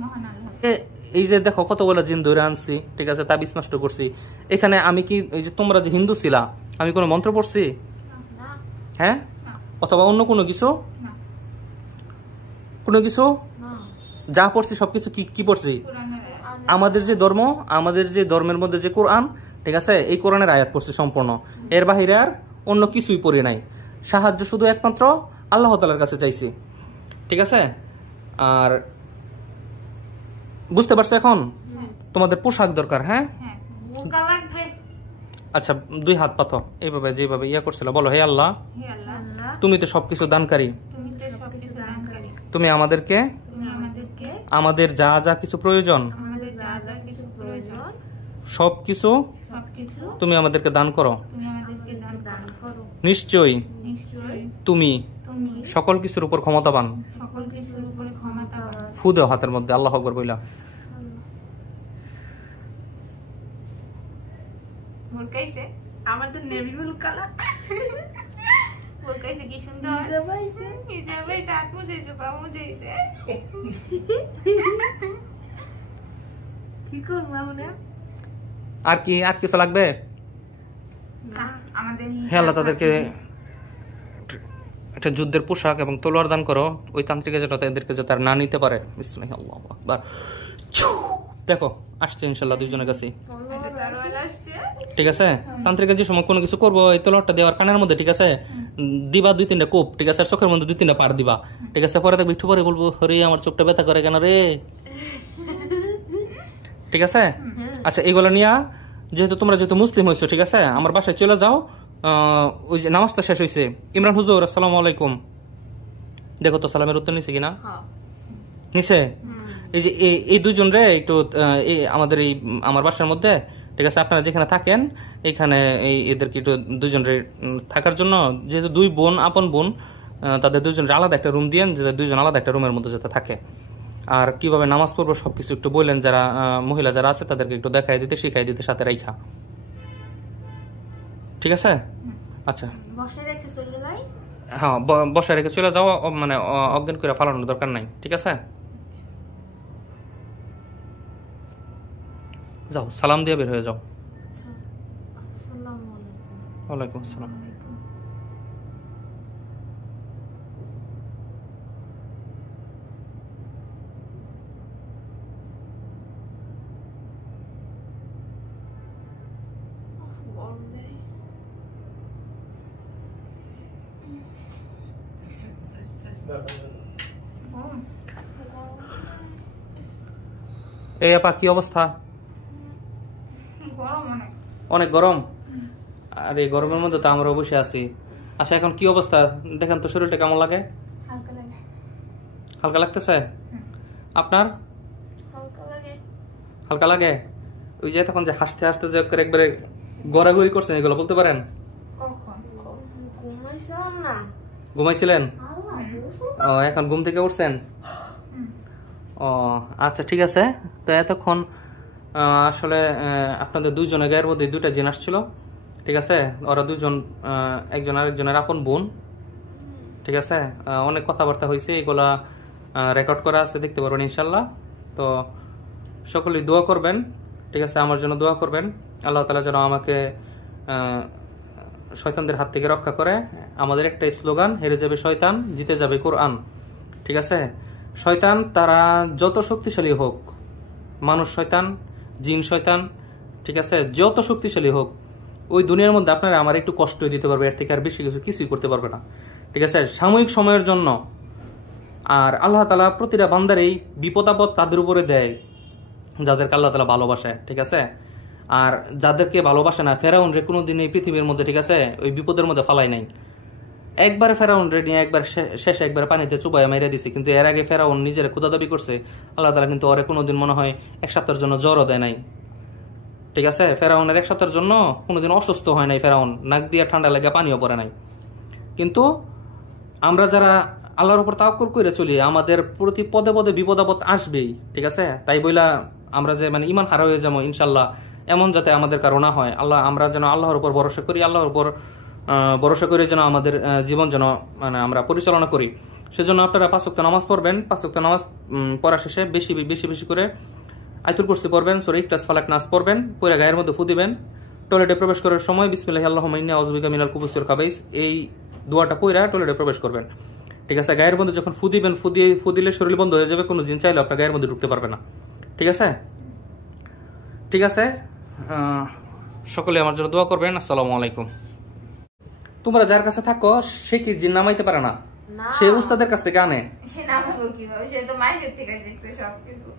এই যে দেখো কতগুলো জিন ধরে আনছি, ঠিক আছে, তাবিজ নষ্ট করছি। এখানে আমি কি, এই যে তোমরা যে হিন্দু ছিলা, আমি কোনো মন্ত্র পড়ছি? হ্যাঁ, অথবা অন্য কোনো কিছু? কোনো কিছু যা পড়ছি সবকিছু কি পড়ছি? আমাদের যে ধর্ম, আমাদের যে ধর্মের মধ্যে যে কোরআন, ঠিক আছে, এই কোরআনের আয়াত পড়ছি সম্পূর্ণ। এর বাহিরে আর অন্য কিছুই পড়ি নাই। সাহায্য শুধু একমাত্র আল্লাহ তাআলার কাছে চাইছি, ঠিক আছে। আর বুঝতে পারছো এখন? তোমাদের পোশাক দরকার। হ্যাঁ, আচ্ছা, 2 হাত পাতো এইভাবে, যেভাবে ইয়া করছিল। বলো, হে আল্লাহ, তুমি তো সবকিছু দানকারী, তুমি আমাদেরকে আমাদের যা যা কিছু প্রয়োজন সবকিছু তুমি আমাদেরকে দান করো। নিশ্চয়ই তুমি সকল কিছুর উপর ক্ষমতাবান। ফু দাও হাতের মধ্যে, আল্লাহু আকবার বইলা। আমার তো নেভি ব্লু কালার। কি সুন্দর কি করবো আমরা? আর কিছু লাগবে? হে আল্লাহ, তাদেরকে একটা যুদ্ধের পোশাক এবং তলোয়ার দান করো, ওই তান্ত্রিক যেটা এদেরকে যাতে আর না নিতে পারে। বিসমিল্লাহ, আল্লাহু আকবার। দেখো আসছে ইনশাআল্লাহ দুইজনের কাছে, ঠিক আছে। তান্ত্রিকের যে সময় কোনো কিছু করবো, এই তলোয়ারটা দেওয়ার কানের মধ্যে, ঠিক আছে, দিবা 2-3টা কোপ, ঠিক আছে, চোখের মধ্যে 2-3টা পার দিবা, ঠিক আছে। পরে দেখবি একটু পরে বলবো, হরে আমার চোখটা ব্যথা করে কেন রে, ঠিক আছে। আচ্ছা, এগুলো নিয়া যেহেতু মুসলিম হয়েছো, ঠিক আছে, আমার বাসায় চলে যাও। ওই যে নামাজটা শেষ হয়েছে, ইমরান হুজুর আসসালামু আলাইকুম, দেখো তো সালামের উত্তর নিছে কিনা। নিছে? এই যে এই দুজন রে একটু আমাদের আমার বাসার মধ্যে, ঠিক আছে, আপনারা যেখানে থাকেন এখানে এদেরকে একটু 2জন রে থাকার জন্য, যেহেতু 2 বোন, আপন বোন, তাদের 2জন আলাদা একটা রুম দিয়েন, যাতে 2জন আলাদা একটা রুমের মধ্যে যাতে থাকে। আর কিভাবে নামাজ পড়বো সবকিছু একটু বললেন, যারা মহিলা যারা আছে তাদেরকে একটু দেখাই দিতে, শিখাই দিতে, সাথে রাইখা, ঠিক আছে। আচ্ছা, হ্যাঁ, বসায় রেখে চলে যাও, মানে অজ্ঞান করে ফালানোর দরকার নাই, ঠিক আছে। যাও, সালাম দিয়ে বের হয়ে যাও। ওয়ালাইকুম আসসালাম। এই আপা, কি অবস্থা? অনেক গরম। আর এই গরমের মধ্যে তো আমরা বসে আছি। আচ্ছা, এখন কি অবস্থা দেখেন তো, শরীরটা কেমন লাগে? হালকা লাগতেছে আপনার? হালকা লাগে। ওই যে তখন যে হাসতে হাসতে যে একবারে গড়াগড়ি করছেন, এগুলো বলতে পারেন? ঘুমাইছিলাম না। ঘুমাইছিলেন? ও, এখন ঘুম থেকে উঠছেন? ও আচ্ছা, ঠিক আছে। তো এতক্ষণ আসলে আপনাদের দুইজনের গায়ের মধ্যে দুইটা জিন আসছিল, ঠিক আছে? ওরা দুজন একজন আরেকজনের আপন বোন, ঠিক আছে? অনেক কথাবার্তা হয়েছে, এগুলা রেকর্ড করা আছে, দেখতে পারবেন ইনশাল্লাহ। তো সকলেই দোয়া করবেন, ঠিক আছে? আমার জন্য দোয়া করবেন, আল্লাহ তাআলা যেন আমাকে শয়তানদের হাত থেকে রক্ষা করে। আমাদের একটা স্লোগান, হেরে যাবে শয়তান, জিতে যাবে কোরআন, ঠিক আছে? শয়তান তারা যত শক্তিশালী হোক, মানুষ শয়তান, জিন শয়তান, ঠিক আছে, যত শক্তিশালী হোক, ওই দুনিয়ার মধ্যে আপনারা আমার একটু কষ্ট দিতে পারবে, এর থেকে আর বেশি কিছুই করতে পারবে না, ঠিক আছে? সাময়িক সময়ের জন্য। আর আল্লাহ তাআলা প্রতিটা বান্দারই বিপদ আপদ তাদের উপরে দেয় যাদেরকে আল্লাহ তাআলা ভালোবাসে, ঠিক আছে? আর যাদেরকে ভালোবাসে না, ফেরাউন রে কোনোদিন এই পৃথিবীর মধ্যে, ঠিক আছে, ওই বিপদের মধ্যে ফালাই নাই। একবারে ফেরাউন রে নিয়ে একবার শেষে একবার পানিতে চুবাইয়া মেরে দিছে, কিন্তু এর আগে ফেরাউন নিজের ক্ষুধা দাবি করছে, আল্লাহ তাআলা কিন্তু ওরে কোনোদিন মনে হয় এক সপ্তাহের জন্য জ্বরও দেয় নাই, ঠিক আছে? ফেরাউনের এক সপ্তাহের জন্য কোনোদিন অসুস্থ হয় নাই ফেরাউন, নাক দিয়ে ঠান্ডা লেগে পানিও পড়ে নাই। কিন্তু আমরা যারা আল্লাহর উপর তাওয়াক্কুল করে চলি, আমাদের প্রতি পদে পদে বিপদ আপদ আসবেই, ঠিক আছে? তাই বইলা আমরা যে মানে ইমান হারা হয়ে যাবো ইনশাল্লাহ, এমন যাতে আমাদের কারো না হয়। আমরা যেন আল্লাহর উপর ভরসা করি, আল্লাহর উপর ভরসা করে যেন আমাদের জীবন যেন মানে আমরা পরিচালনা করি। সেজন্য আপনারা 5 ওয়াক্ত নামাজ পড়বেন। 5 ওয়াক্ত নামাজ পড়া শেষে বেশি বেশি বেশি করে আয়াতুল কুরসি পড়বেন, সূরা ইখলাস, ফালাক, নাস পড়বেন, পুরা গায়ের মধ্যে ফু দিবেন। টয়লেটে প্রবেশ করার সময় বিসমিল্লাহি আল্লাহুম্মা ইন্নী আউযু বিকা মিনাল খুবুসি ওয়াল খাবাইস, এই দোয়াটা পড়া টয়লেটে প্রবেশ করবেন, ঠিক আছে? গায়ের মধ্যে যখন ফু দিবেন, ফু দিলে শরীর বন্ধ হয়ে যাবে, কোনো জিন চাইলে আপনার গায়ের মধ্যে ঢুকতে পারবে না, ঠিক আছে? ঠিক আছে, সকলে আমার জন্য দোয়া করবেন। আসসালামু আলাইকুম। তোমরা যার কাছে থাকো সে কি জিন নামাইতে পারে না? সে উস্তাদের কাছ থেকে আনে। সে নামাবো কিভাবে? সে তো মায়ের থেকে শিখছে সবকিছু।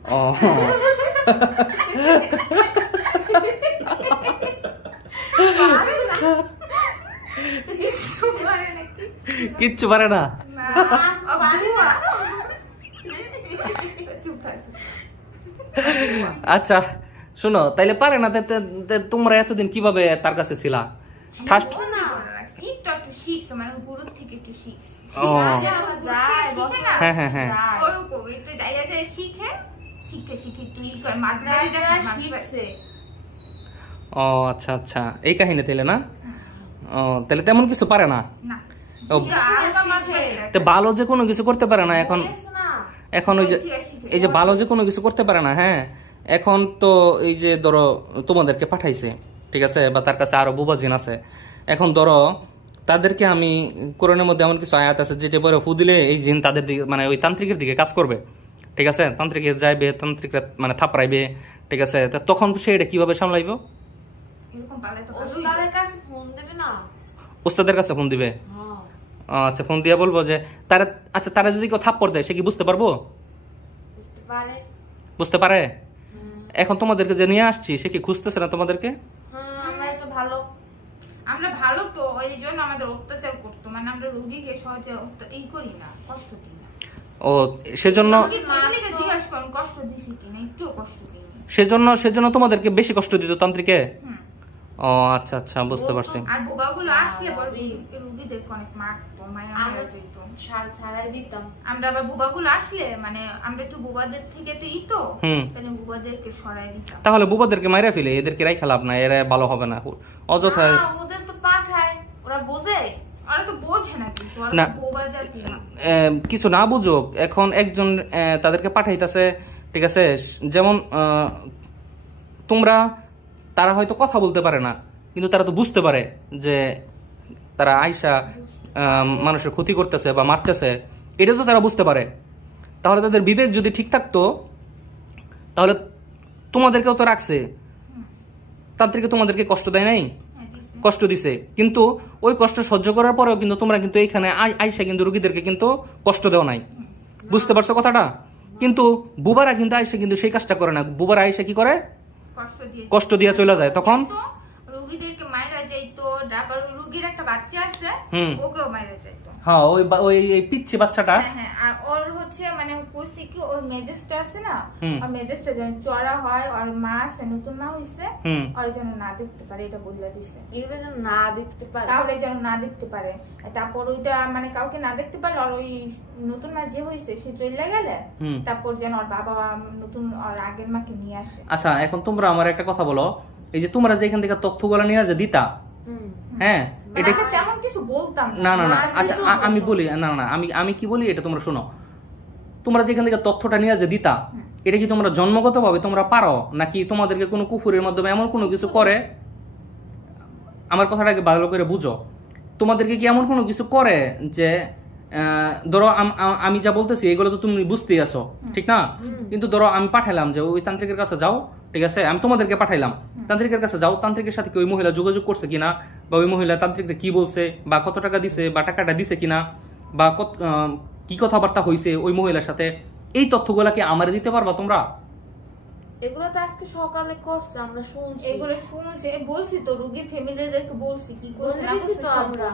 কিচ্ছু পারে না। আচ্ছা শোনো, তাইলে পারে না, তোমরা এতদিন কিভাবে তার কাছে ছিলা? ফার্স্ট একটু শিখছে, মানে গুরুর থেকে একটু শিখছে। হ্যাঁ হ্যাঁ হ্যাঁ, ওরকম একটু জায়গা যায় শিখে শিখে শিখে একটু ই করে মাদ্রাসা শিখছে। ও আচ্ছা আচ্ছা, এই কাহিনী তাইলে না? ও তাহলে তেমন কিছু পারে না। ভালো যে কোনো কিছু করতে পারে না এখন। এখন ওই যে এই যে ভালো যে কোনো কিছু করতে পারে না, হ্যাঁ। এখন তো এই যে ধরো তোমাদেরকে পাঠাইছে, ঠিক আছে, বা তার কাছে আরো বুবা জিন আছে। এখন ধরো তাদেরকে আমি কোরআনের মধ্যে এমন কিছু আয়াত আছে যেটা পরে ফু দিলে এই জিন তাদের দিকে মানে ওই তান্ত্রিকের দিকে কাজ করবে, ঠিক আছে? তান্ত্রিকে যাইবে, তান্ত্রিকরা মানে থাপড়াইবে, ঠিক আছে? তখন সে এটা কিভাবে সামলাইব? ওস্তাদের কাছে ফোন দিবে। আচ্ছা, ফোন দিয়ে বলবো যে তারা, আচ্ছা তারা যদি কেউ থাপ্পড় দেয় সে কি বুঝতে পারবো? বুঝতে পারে। এখন তোমাদেরকে যে নিয়ে আসছি সে কি খুঁজতেছে না তোমাদেরকে? আমরা ভালো তো ওই জন্য আমাদের অত্যাচার করতো, মানে আমরা রোগীকে সহজে এই করি না, কষ্ট দিই না। ও সেজন্য জিজ্ঞাসা করুন কষ্ট দিছি কিনা, একটু কষ্ট দিই। সেজন্য তোমাদেরকে বেশি কষ্ট দিত তান্ত্রিকে। ও আচ্ছা আচ্ছা, বুঝতে পারছি। আর বুবাগুলো আসলে রোগীদেরকে অনেক মারতো, মাইরা যাইতো, ছাড়াই দিতাম আমরা। আবার বুবাগুলো আসলে মানে আমরা একটু বুবাদের থেকে তো ইতো, তাহলে বুবাদেরকে সরাই দিতাম। তাহলে বুবাদেরকে মাইরা ফেলে, এদেরকে রাইখা লাভ না, এরা ভালো হবে না, অযথা। ওদের তো পাঠায়, ওরা বোঝে। ওরা তো বোঝে না কিছু, ওরা বুবা জাতি না। কিছু না বুঝুক, এখন একজন তাদেরকে পাঠাইতেছে, ঠিক আছে? যেমন তোমরা, তারা হয়তো কথা বলতে পারে না, কিন্তু তারা তো বুঝতে পারে যে তারা আইসা মানুষের ক্ষতি করতেছে বা মারতেছে, এটা তো তারা বুঝতে পারে। তাহলে তাদের বিবেক যদি ঠিক থাকতো তাহলে তোমাদেরকেও তো রাখছে, তান্ত্রিকে তোমাদেরকে কষ্ট দেয় নাই? কষ্ট দিছে, কিন্তু ওই কষ্ট সহ্য করার পরেও কিন্তু তোমরা কিন্তু এইখানে আইসা কিন্তু রোগীদেরকে কিন্তু কষ্ট দেওয়া নাই। বুঝতে পারছো কথাটা? কিন্তু বুবারা কিন্তু আইসা কিন্তু সেই কাজটা করে না। বুবারা আইসা কি করে? কষ্ট দিয়ে চলে যায়। তখন রোগীদেরকে মাইরা যাইতো, তারপর রোগীর একটা বাচ্চা আছে ওকেও মাইরা যাইতো। হ্যাঁ, ওই পিচ্ছি বাচ্চাটা, হ্যাঁ, আর ওর হচ্ছে হচ্ছে মানে কইছি কি ওর মেজেসটা আছে না, আর মেজেসটা যেন চড়া হয় আর মাস নতুন না হইছে আর যেন না দেখতে পারে, এটা বলে দিছে। এগুলো যেন না দেখতে পারে, কাউরে যেন না দেখতে পারে। তারপর ওইটা মানে কাউকে না দেখতে পারলে আর ওই নতুন মা যে হইছে সে চলে গেলে তারপর যেন ওর বাবা নতুন আর আগের মাকে নিয়ে আসে। আচ্ছা এখন তোমরা আমার একটা কথা বলো, এই যে তোমরা যে এখান থেকে তথ্যগুলো নিয়ে যে দিতা, হ্যাঁ এটা তেমন কিছু বলতাম না। আচ্ছা আমি বলি, না আমি কি বলি এটা তোমরা শোনো। তোমরা যেখান থেকে তথ্যটা নিয়ে যে দিতা, এটা কি তোমরা জন্মগত ভাবে তোমরা পারো, নাকি তোমাদেরকে কোনো কুফুরের মাধ্যমে এমন কোনো কিছু করে? আমার কথাটাকে ভালো করে বুঝো। তোমাদেরকে কি এমন কোনো কিছু করে যে ধরো আমি যা বলতেছি এগুলো তো তুমি বুঝতেই আছো, ঠিক না? কিন্তু ধরো আমি পাঠাইলাম যে ওই তান্ত্রিকের কাছে যাও, ঠিক আছে, আমি তোমাদেরকে পাঠাইলাম তান্ত্রিকের কাছে যাও, তান্ত্রিকের সাথে কি ওই মহিলা যোগাযোগ করছে কিনা, বা ওই মহিলা তান্ত্রিকটা কি বলছে, বা কত টাকা দিছে, বা টাকাটা দিছে কিনা, বা কি কথাবার্তা হয়েছে ওই মহিলার সাথে, এই তথ্যগুলা কি আমারে দিতে পারবা তোমরা? এগুলো তো আজকে সকালে করছে, আমরা শুনছি, এগুলো শুনছি, বলছি তো রোগীর ফ্যামিলিদেরকে বলছি কি করছে না করছে তো আমরা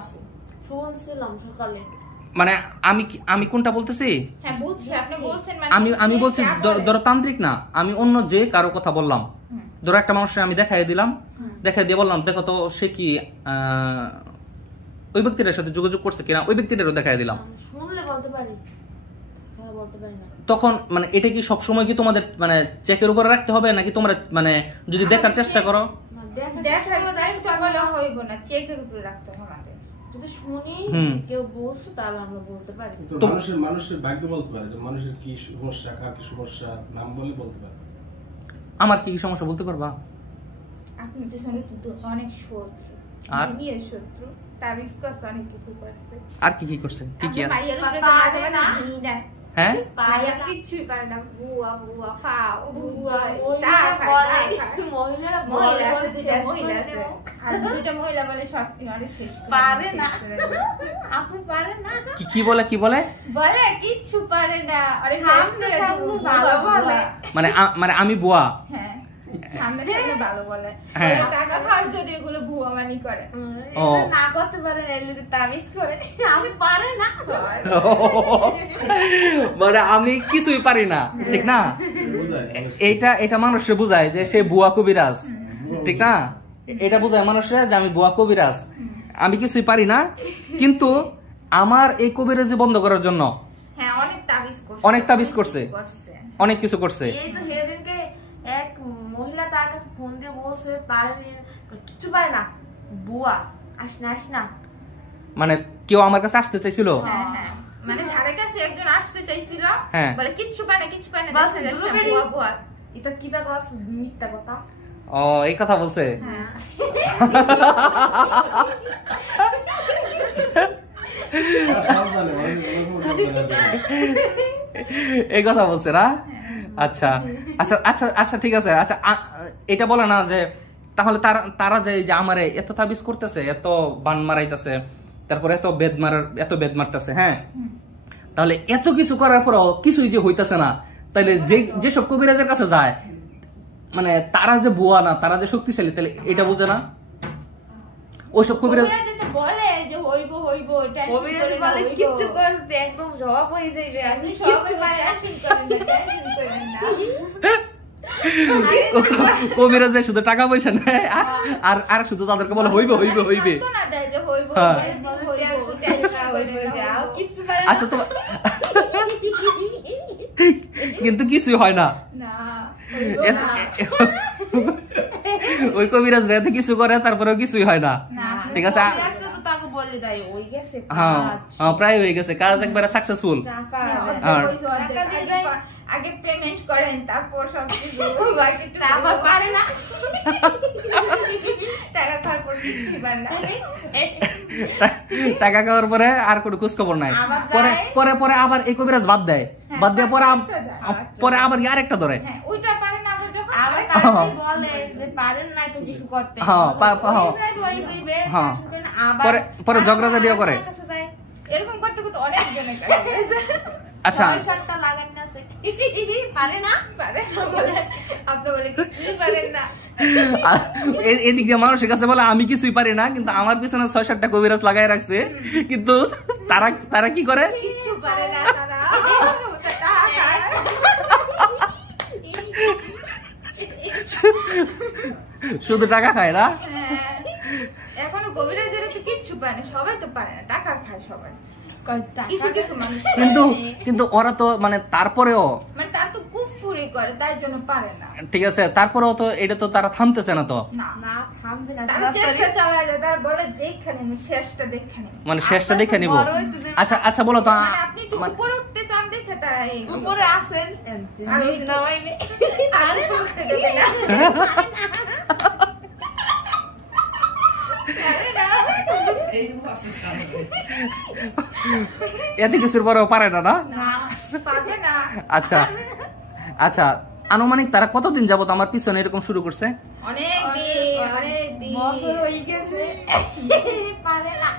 শুনছিলাম সকালে। মানে আমি কোনটা বলতেছি? হ্যাঁ বুঝছি আপনি বলছেন, মানে আমি বলছি ধরো তান্ত্রিক না, আমি অন্য যে কারো কথা বললাম। ধরো একটা মানুষের আমি দেখাই দিলাম, দেখাই দিয়ে বললাম দেখো তো সে কি ওই ব্যক্তিটার সাথে যোগাযোগ করছে কিনা, ওই ব্যক্তিটারও দেখাই দিলাম। শুনলে বলতে পারি, বলতে পারি না। তখন মানে এটা কি সবসময় কি তোমাদের মানে চেকের উপরে রাখতে হবে, নাকি তোমরা মানে যদি দেখার চেষ্টা করো? দেখার চেষ্টা করলে হইব না, চেকের উপরে রাখতে হবে আমাদের। যদি শুনি কেউ বলছে তাহলে আমরা বলতে পারি। তো মানুষের ভাগ্য বলতে পারে যে মানুষের কি সমস্যা, কার কি সমস্যা, নাম বলে বলতে পারে। আমার কি সমস্যা বলতে পারবা? আপনি পিছনে অনেক শত্রু, আর নিয়ে শত্রু তাবিজ করছে, অনেক কিছু করছে। আর কি করছে? কি কি আছে? হ্যাঁ পায়া কিছুই পারে না, বুয়া বুয়া খাও বুয়া দুইটা মহিলা বলে সব শেষ পারে না। আপনি পারে না, কি বলে বলে কিচ্ছু পারে না, আরে ভালো বলে, মানে আমি বুয়া। হ্যাঁ সামনে সামনে ভালো বলে, টাকা খাওয়ার জন্য এগুলো ভুয়ামানি করে। না করতে পারে না, এগুলো তাবিজ করে। আমি পারে না, মানে আমি কিছুই পারি না, ঠিক না? এটা মানুষে বুঝায় যে সে বুয়া কবিরাজ, ঠিক না? এটা বুঝায় মানুষে যে আমি বুয়া কবিরাজ, আমি কিছুই পারি না। কিন্তু আমার এই কবিরাজি বন্ধ করার জন্য হ্যাঁ অনেক তাবিজ করছে, অনেক কিছু করছে। এই তো সেদিনকে এক মহিলা তার কাছে ফোন দিয়ে বলছে পারেনি, কিছু পারে না, বুয়া আস না। মানে কেউ আমার কাছে আসতে চাইছিল, মানে ধারে কাছে একজন আসতে চাইছিল, বলে কিচ্ছু পারে না, বুয়া এটা কি তা কথা, মিথ্যা কথা। ও এই কথা বলছে? এই কথা বলছে না? আচ্ছা আচ্ছা আচ্ছা আচ্ছা ঠিক আছে। আচ্ছা এটা বলে না যে তাহলে তারা যে আমারে এত তাবিজ করতেছে, এত বান মারাইতেছে, তারপরে এত বেদ মারতেছে, হ্যাঁ, তাহলে এত কিছু করার পরও কিছুই যে হইতেছে না, তাহলে যেসব কবিরাজের কাছে যায় মানে তারা যে বুয়া না, তারা যে শক্তিশালী, তাহলে এটা বুঝে না? ওইসব কবিরাজ বলে যে হইব কবিরাজ বলে কিচ্ছু করতে একদম জবাব হয়ে যাইবে, কিচ্ছু পারে না। কবিরাজে শুধু টাকা পয়সা নেয় আর শুধু তাদেরকে বলে হইবে। আচ্ছা তো কিন্তু কিছুই হয় না, ওই কবিরাজ এত কিছু করে তারপরেও কিছুই হয় না, ঠিক আছে? হ্যাঁ প্রায় হয়ে গেছে কাজ, একবারে সাকসেসফুল। আগে পেমেন্ট করেন তারপর সবকিছু পারে না, টাকা খাওয়ার পরে আর কোনো খোঁজ খবর নাই, পরে পরে আবার এই কবিরাজ বাদ দেয়, বাদ দিয়ে পরে আবার আরেকটা ধরে, পরে ঝগড়াঝাটিও করে। এরকম করতে করতে অনেক জনে। আচ্ছা এদিক দিয়ে মানুষের কাছে বলে আমি কিছুই পারি না, কিন্তু আমার পিছনে ৬-৭টা কবিরাজ লাগাই রাখছে, কিন্তু তারা কি করে? কিছু পারে না তারা। শুধু টাকা খায় না? এখনো কবিরাজেরা তো কিচ্ছু পায় না, সবাই তো পারে না, টাকা খায় সবাই। কিন্তু ওরা তো মানে তারপরেও মানে তার তো কুফরি করে, তাই জন্য পারে না। ঠিক আছে, তারপরেও তো এটা তো তারা থামতেছে না তো। না থামবে না, তারা চেষ্টা চালায় যায়, তারা বলে দেখে নিন, শেষটা দেখে নিন, মানে শেষটা দেখে নিব। আচ্ছা আচ্ছা বলো তো, মানে আপনি একটু উপরে উঠতে চান দেখে তারা এই উপরে আসেন আর ওই নামাইবে আর উঠতে দেবে না। এত কিছুর পরেও পারে না? না পারবে না। আচ্ছা আচ্ছা, আনুমানিক তারা কতদিন যাবত আমার পিছনে এরকম শুরু করছে? অনেক দিন বছর হয়ে গেছে। পারে না,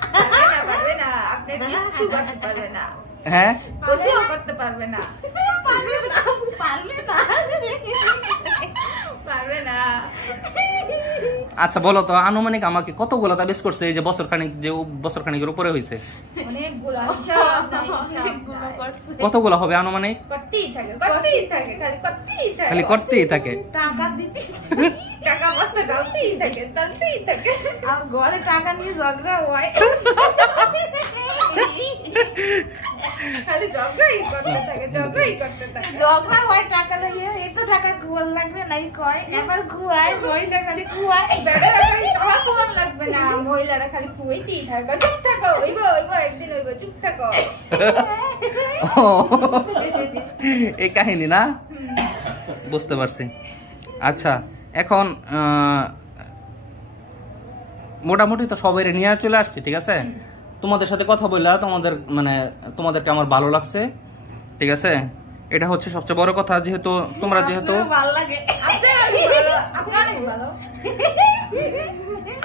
পারবে না, আপনি কিছু করতে পারবে না। হ্যাঁ, কিছুও করতে পারবে না, পারবে না। আচ্ছা বলো তো, আনুমানিক আমাকে কতগুলো তাবিজ করছে এই যে বছর খানিকের উপরে হয়েছে? অনেকগুলো কতগুলো হবে আনুমানিক? খালি করতেই থাকে। টাকা দিতে, টাকা বস্তা দাওতেই থাকে, আর ঘরে টাকা নিয়ে ঝগড়া হয়, খালি ঝগড়াই করতে থাকে। ঝগড়া হয় টাকা লাগে, এত টাকা ঘুয়ার লাগবে নাই কয়, এবার ঘুয়ায় মহিলা খালি ঘুয়ায়, লাগবে না, মহিলারা খালি খুঁইতেই থাকো, চুপ থাকো, হইব একদিন হইব, চুপ থাকো। এই কাহিনী না, বুঝতে পারছি। আচ্ছা এখন মোটামুটি তো সবাই নিয়ে চলে আসছি, ঠিক আছে? তোমাদের সাথে কথা বললা তোমাদেরকে আমার ভালো লাগছে, ঠিক আছে? এটা হচ্ছে সবচেয়ে বড় কথা, যেহেতু তোমরা ভালো লাগে,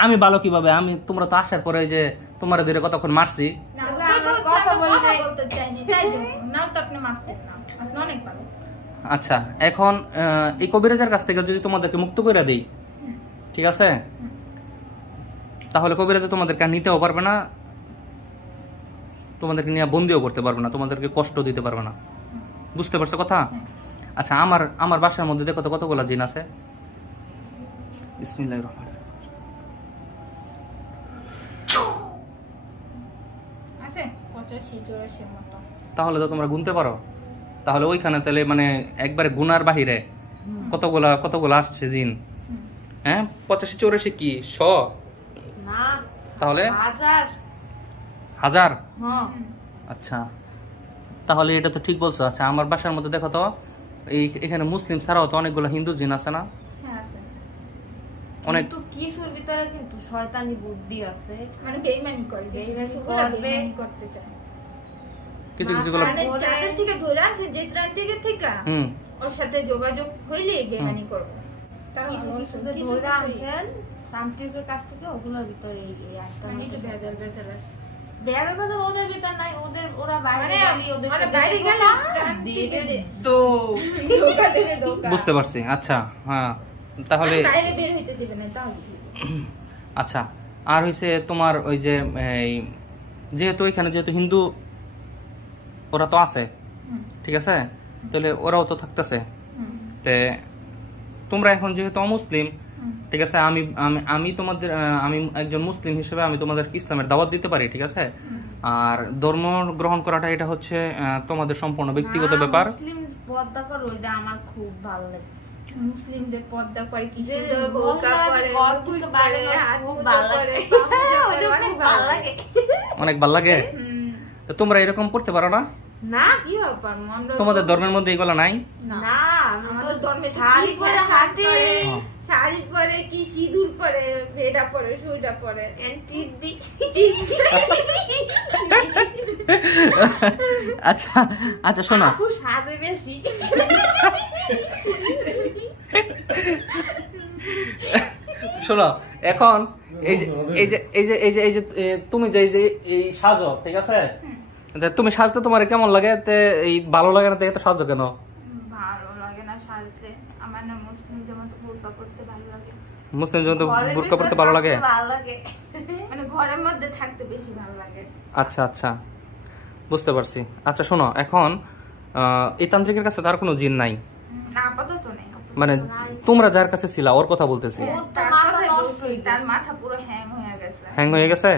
আমি ভালো কিভাবে? তোমরা তো আসার পরে যে তোমার ধরে কতক্ষণ মারছি। আচ্ছা এখন এই কবিরাজের কাছ থেকে যদি তোমাদেরকে মুক্ত করে দেই, ঠিক আছে, তাহলে কবিরাজে তোমাদেরকে নিতেও পারবে না, তোমাদেরকে নিয়ে বন্দিও করতে পারবে না, তোমাদেরকে কষ্ট দিতে পারবে না। বুঝতে পারছো কথা? আচ্ছা আমার বাসার মধ্যে দেখো তো কতগুলো জিন আছে। বিসমিল্লাহির রহমানির রহিম। তাহলে তো তোমরা গুনতে পারো, তাহলে ওইখানে তাহলে মানে একবারে গুনার বাহিরে কতগুলা আসছে জিন। হ্যাঁ 85-84 কি 100? না তাহলে 1000। আচ্ছা তাহলে এটা তো ঠিক বলছো। আচ্ছা আমার বাসার মধ্যে দেখো তো, এখানে মুসলিম ছাড়াও তো অনেকগুলো হিন্দু জিন আছে না? অনেক কিছুর ভিতরে কিন্তু শয়তানি বুদ্ধি আছে, মানে বেঈমানি করে, বেঈমানি করতে চায়। কিছু গুলো মানে চাঁদের থেকে ধরে আছে, যে চাঁদ থেকে ওর সাথে যোগাযোগ হইলে বেঈমানি করবে। কিছু ধরে আনছেন তান্ত্রিকের কাছ থেকে, ওগুলোর ভিতরে এই আজকাল একটু ভেজাল আছে। বেড়ার ওদের ভিতর নাই, ওরা বাইরে গেলে ওদের বুঝতে পারছি। আচ্ছা হ্যাঁ তাহলে আচ্ছা আর হইছে তোমার ওই যে যেহেতু এখানে যেহেতু হিন্দু ওরা তো আছে, ঠিক আছে, তাহলে ওরাও তো থাকতেছে, তে তোমরা এখন যেহেতু অমুসলিম, ঠিক আছে, আমি তোমাদের আমি একজন মুসলিম হিসেবে আমি তোমাদের ইসলামের দাওয়াত দিতে পারি, ঠিক আছে, আর ধর্ম গ্রহণ করাটা এটা হচ্ছে তোমাদের সম্পূর্ণ ব্যক্তিগত ব্যাপার। মুসলিম পর্দা করে ওইটা আমার খুব ভালো লাগে, মুসলিমদের পর্দা করে কি অনেক ভালো লাগে। তো তোমরা এরকম করতে পারো না? না কি ব্যাপার, তোমাদের ধর্মের মধ্যে এগুলো নাই? না আমাদের ধর্মে শাড়ি পরে হাঁটে, শাড়ি পরে কি সিঁদুর পরে, ভেড়া পরে, সুইটা পরে, আচ্ছা আচ্ছা শোনো, সাজে বেশি শোনো এখন এই যে তুমি যে এই সাজো, ঠিক আছে, তুমি সাজতে তোমার কেমন লাগে? এই ভালো লাগে না তো সাজো কেন? ভালো লাগে না সাজতে, আমার না মুসলিম যেমন বোরকা পরতে ভালো লাগে। মুসলিম যেমন বোরকা পরতে ভালো লাগে, মানে ঘরের মধ্যে থাকতে বেশি ভালো লাগে। আচ্ছা আচ্ছা বুঝতে পারছি। আচ্ছা শোনো এখন এই তান্ত্রিকের কাছে তার কোনো জিন নাই? আপাতত নেই। মানে তোমরা যার কাছে ছিলা ওর কথা বলতেছি। তার মাথা পুরো হ্যাং হয়ে গেছে। হ্যাং হয়ে গেছে?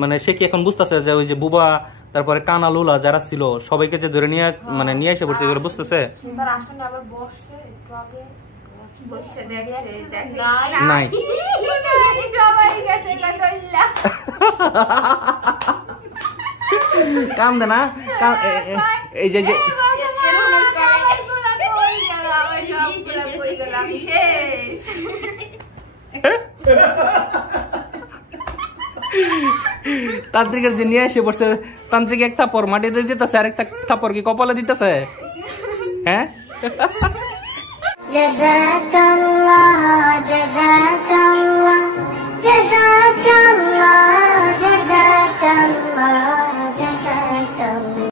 মানে সে কি এখন বুঝতেছে যে ওই যে বুবা তারপরে কানা লুলা যারা ছিল সবাইকে যে ধরে নিয়ে মানে নিয়ে এসে পড়ছে এগুলো বুঝতেছে? তার আসলে আবার বসছে একটু আগে বসে দেখছে নাই সবাই গেছে চল্লা কান্দে না এই যে যে তান্ত্রিকের যে নিয়ে এসে পড়ছে তান্ত্রিক এক থাপ্পড় মাটিতে দিতেছে আর একটা থাপ্পড় কি কপালে দিতেছে? হ্যাঁ, জাযাকাল্লাহ জাযাকাল্লাহ।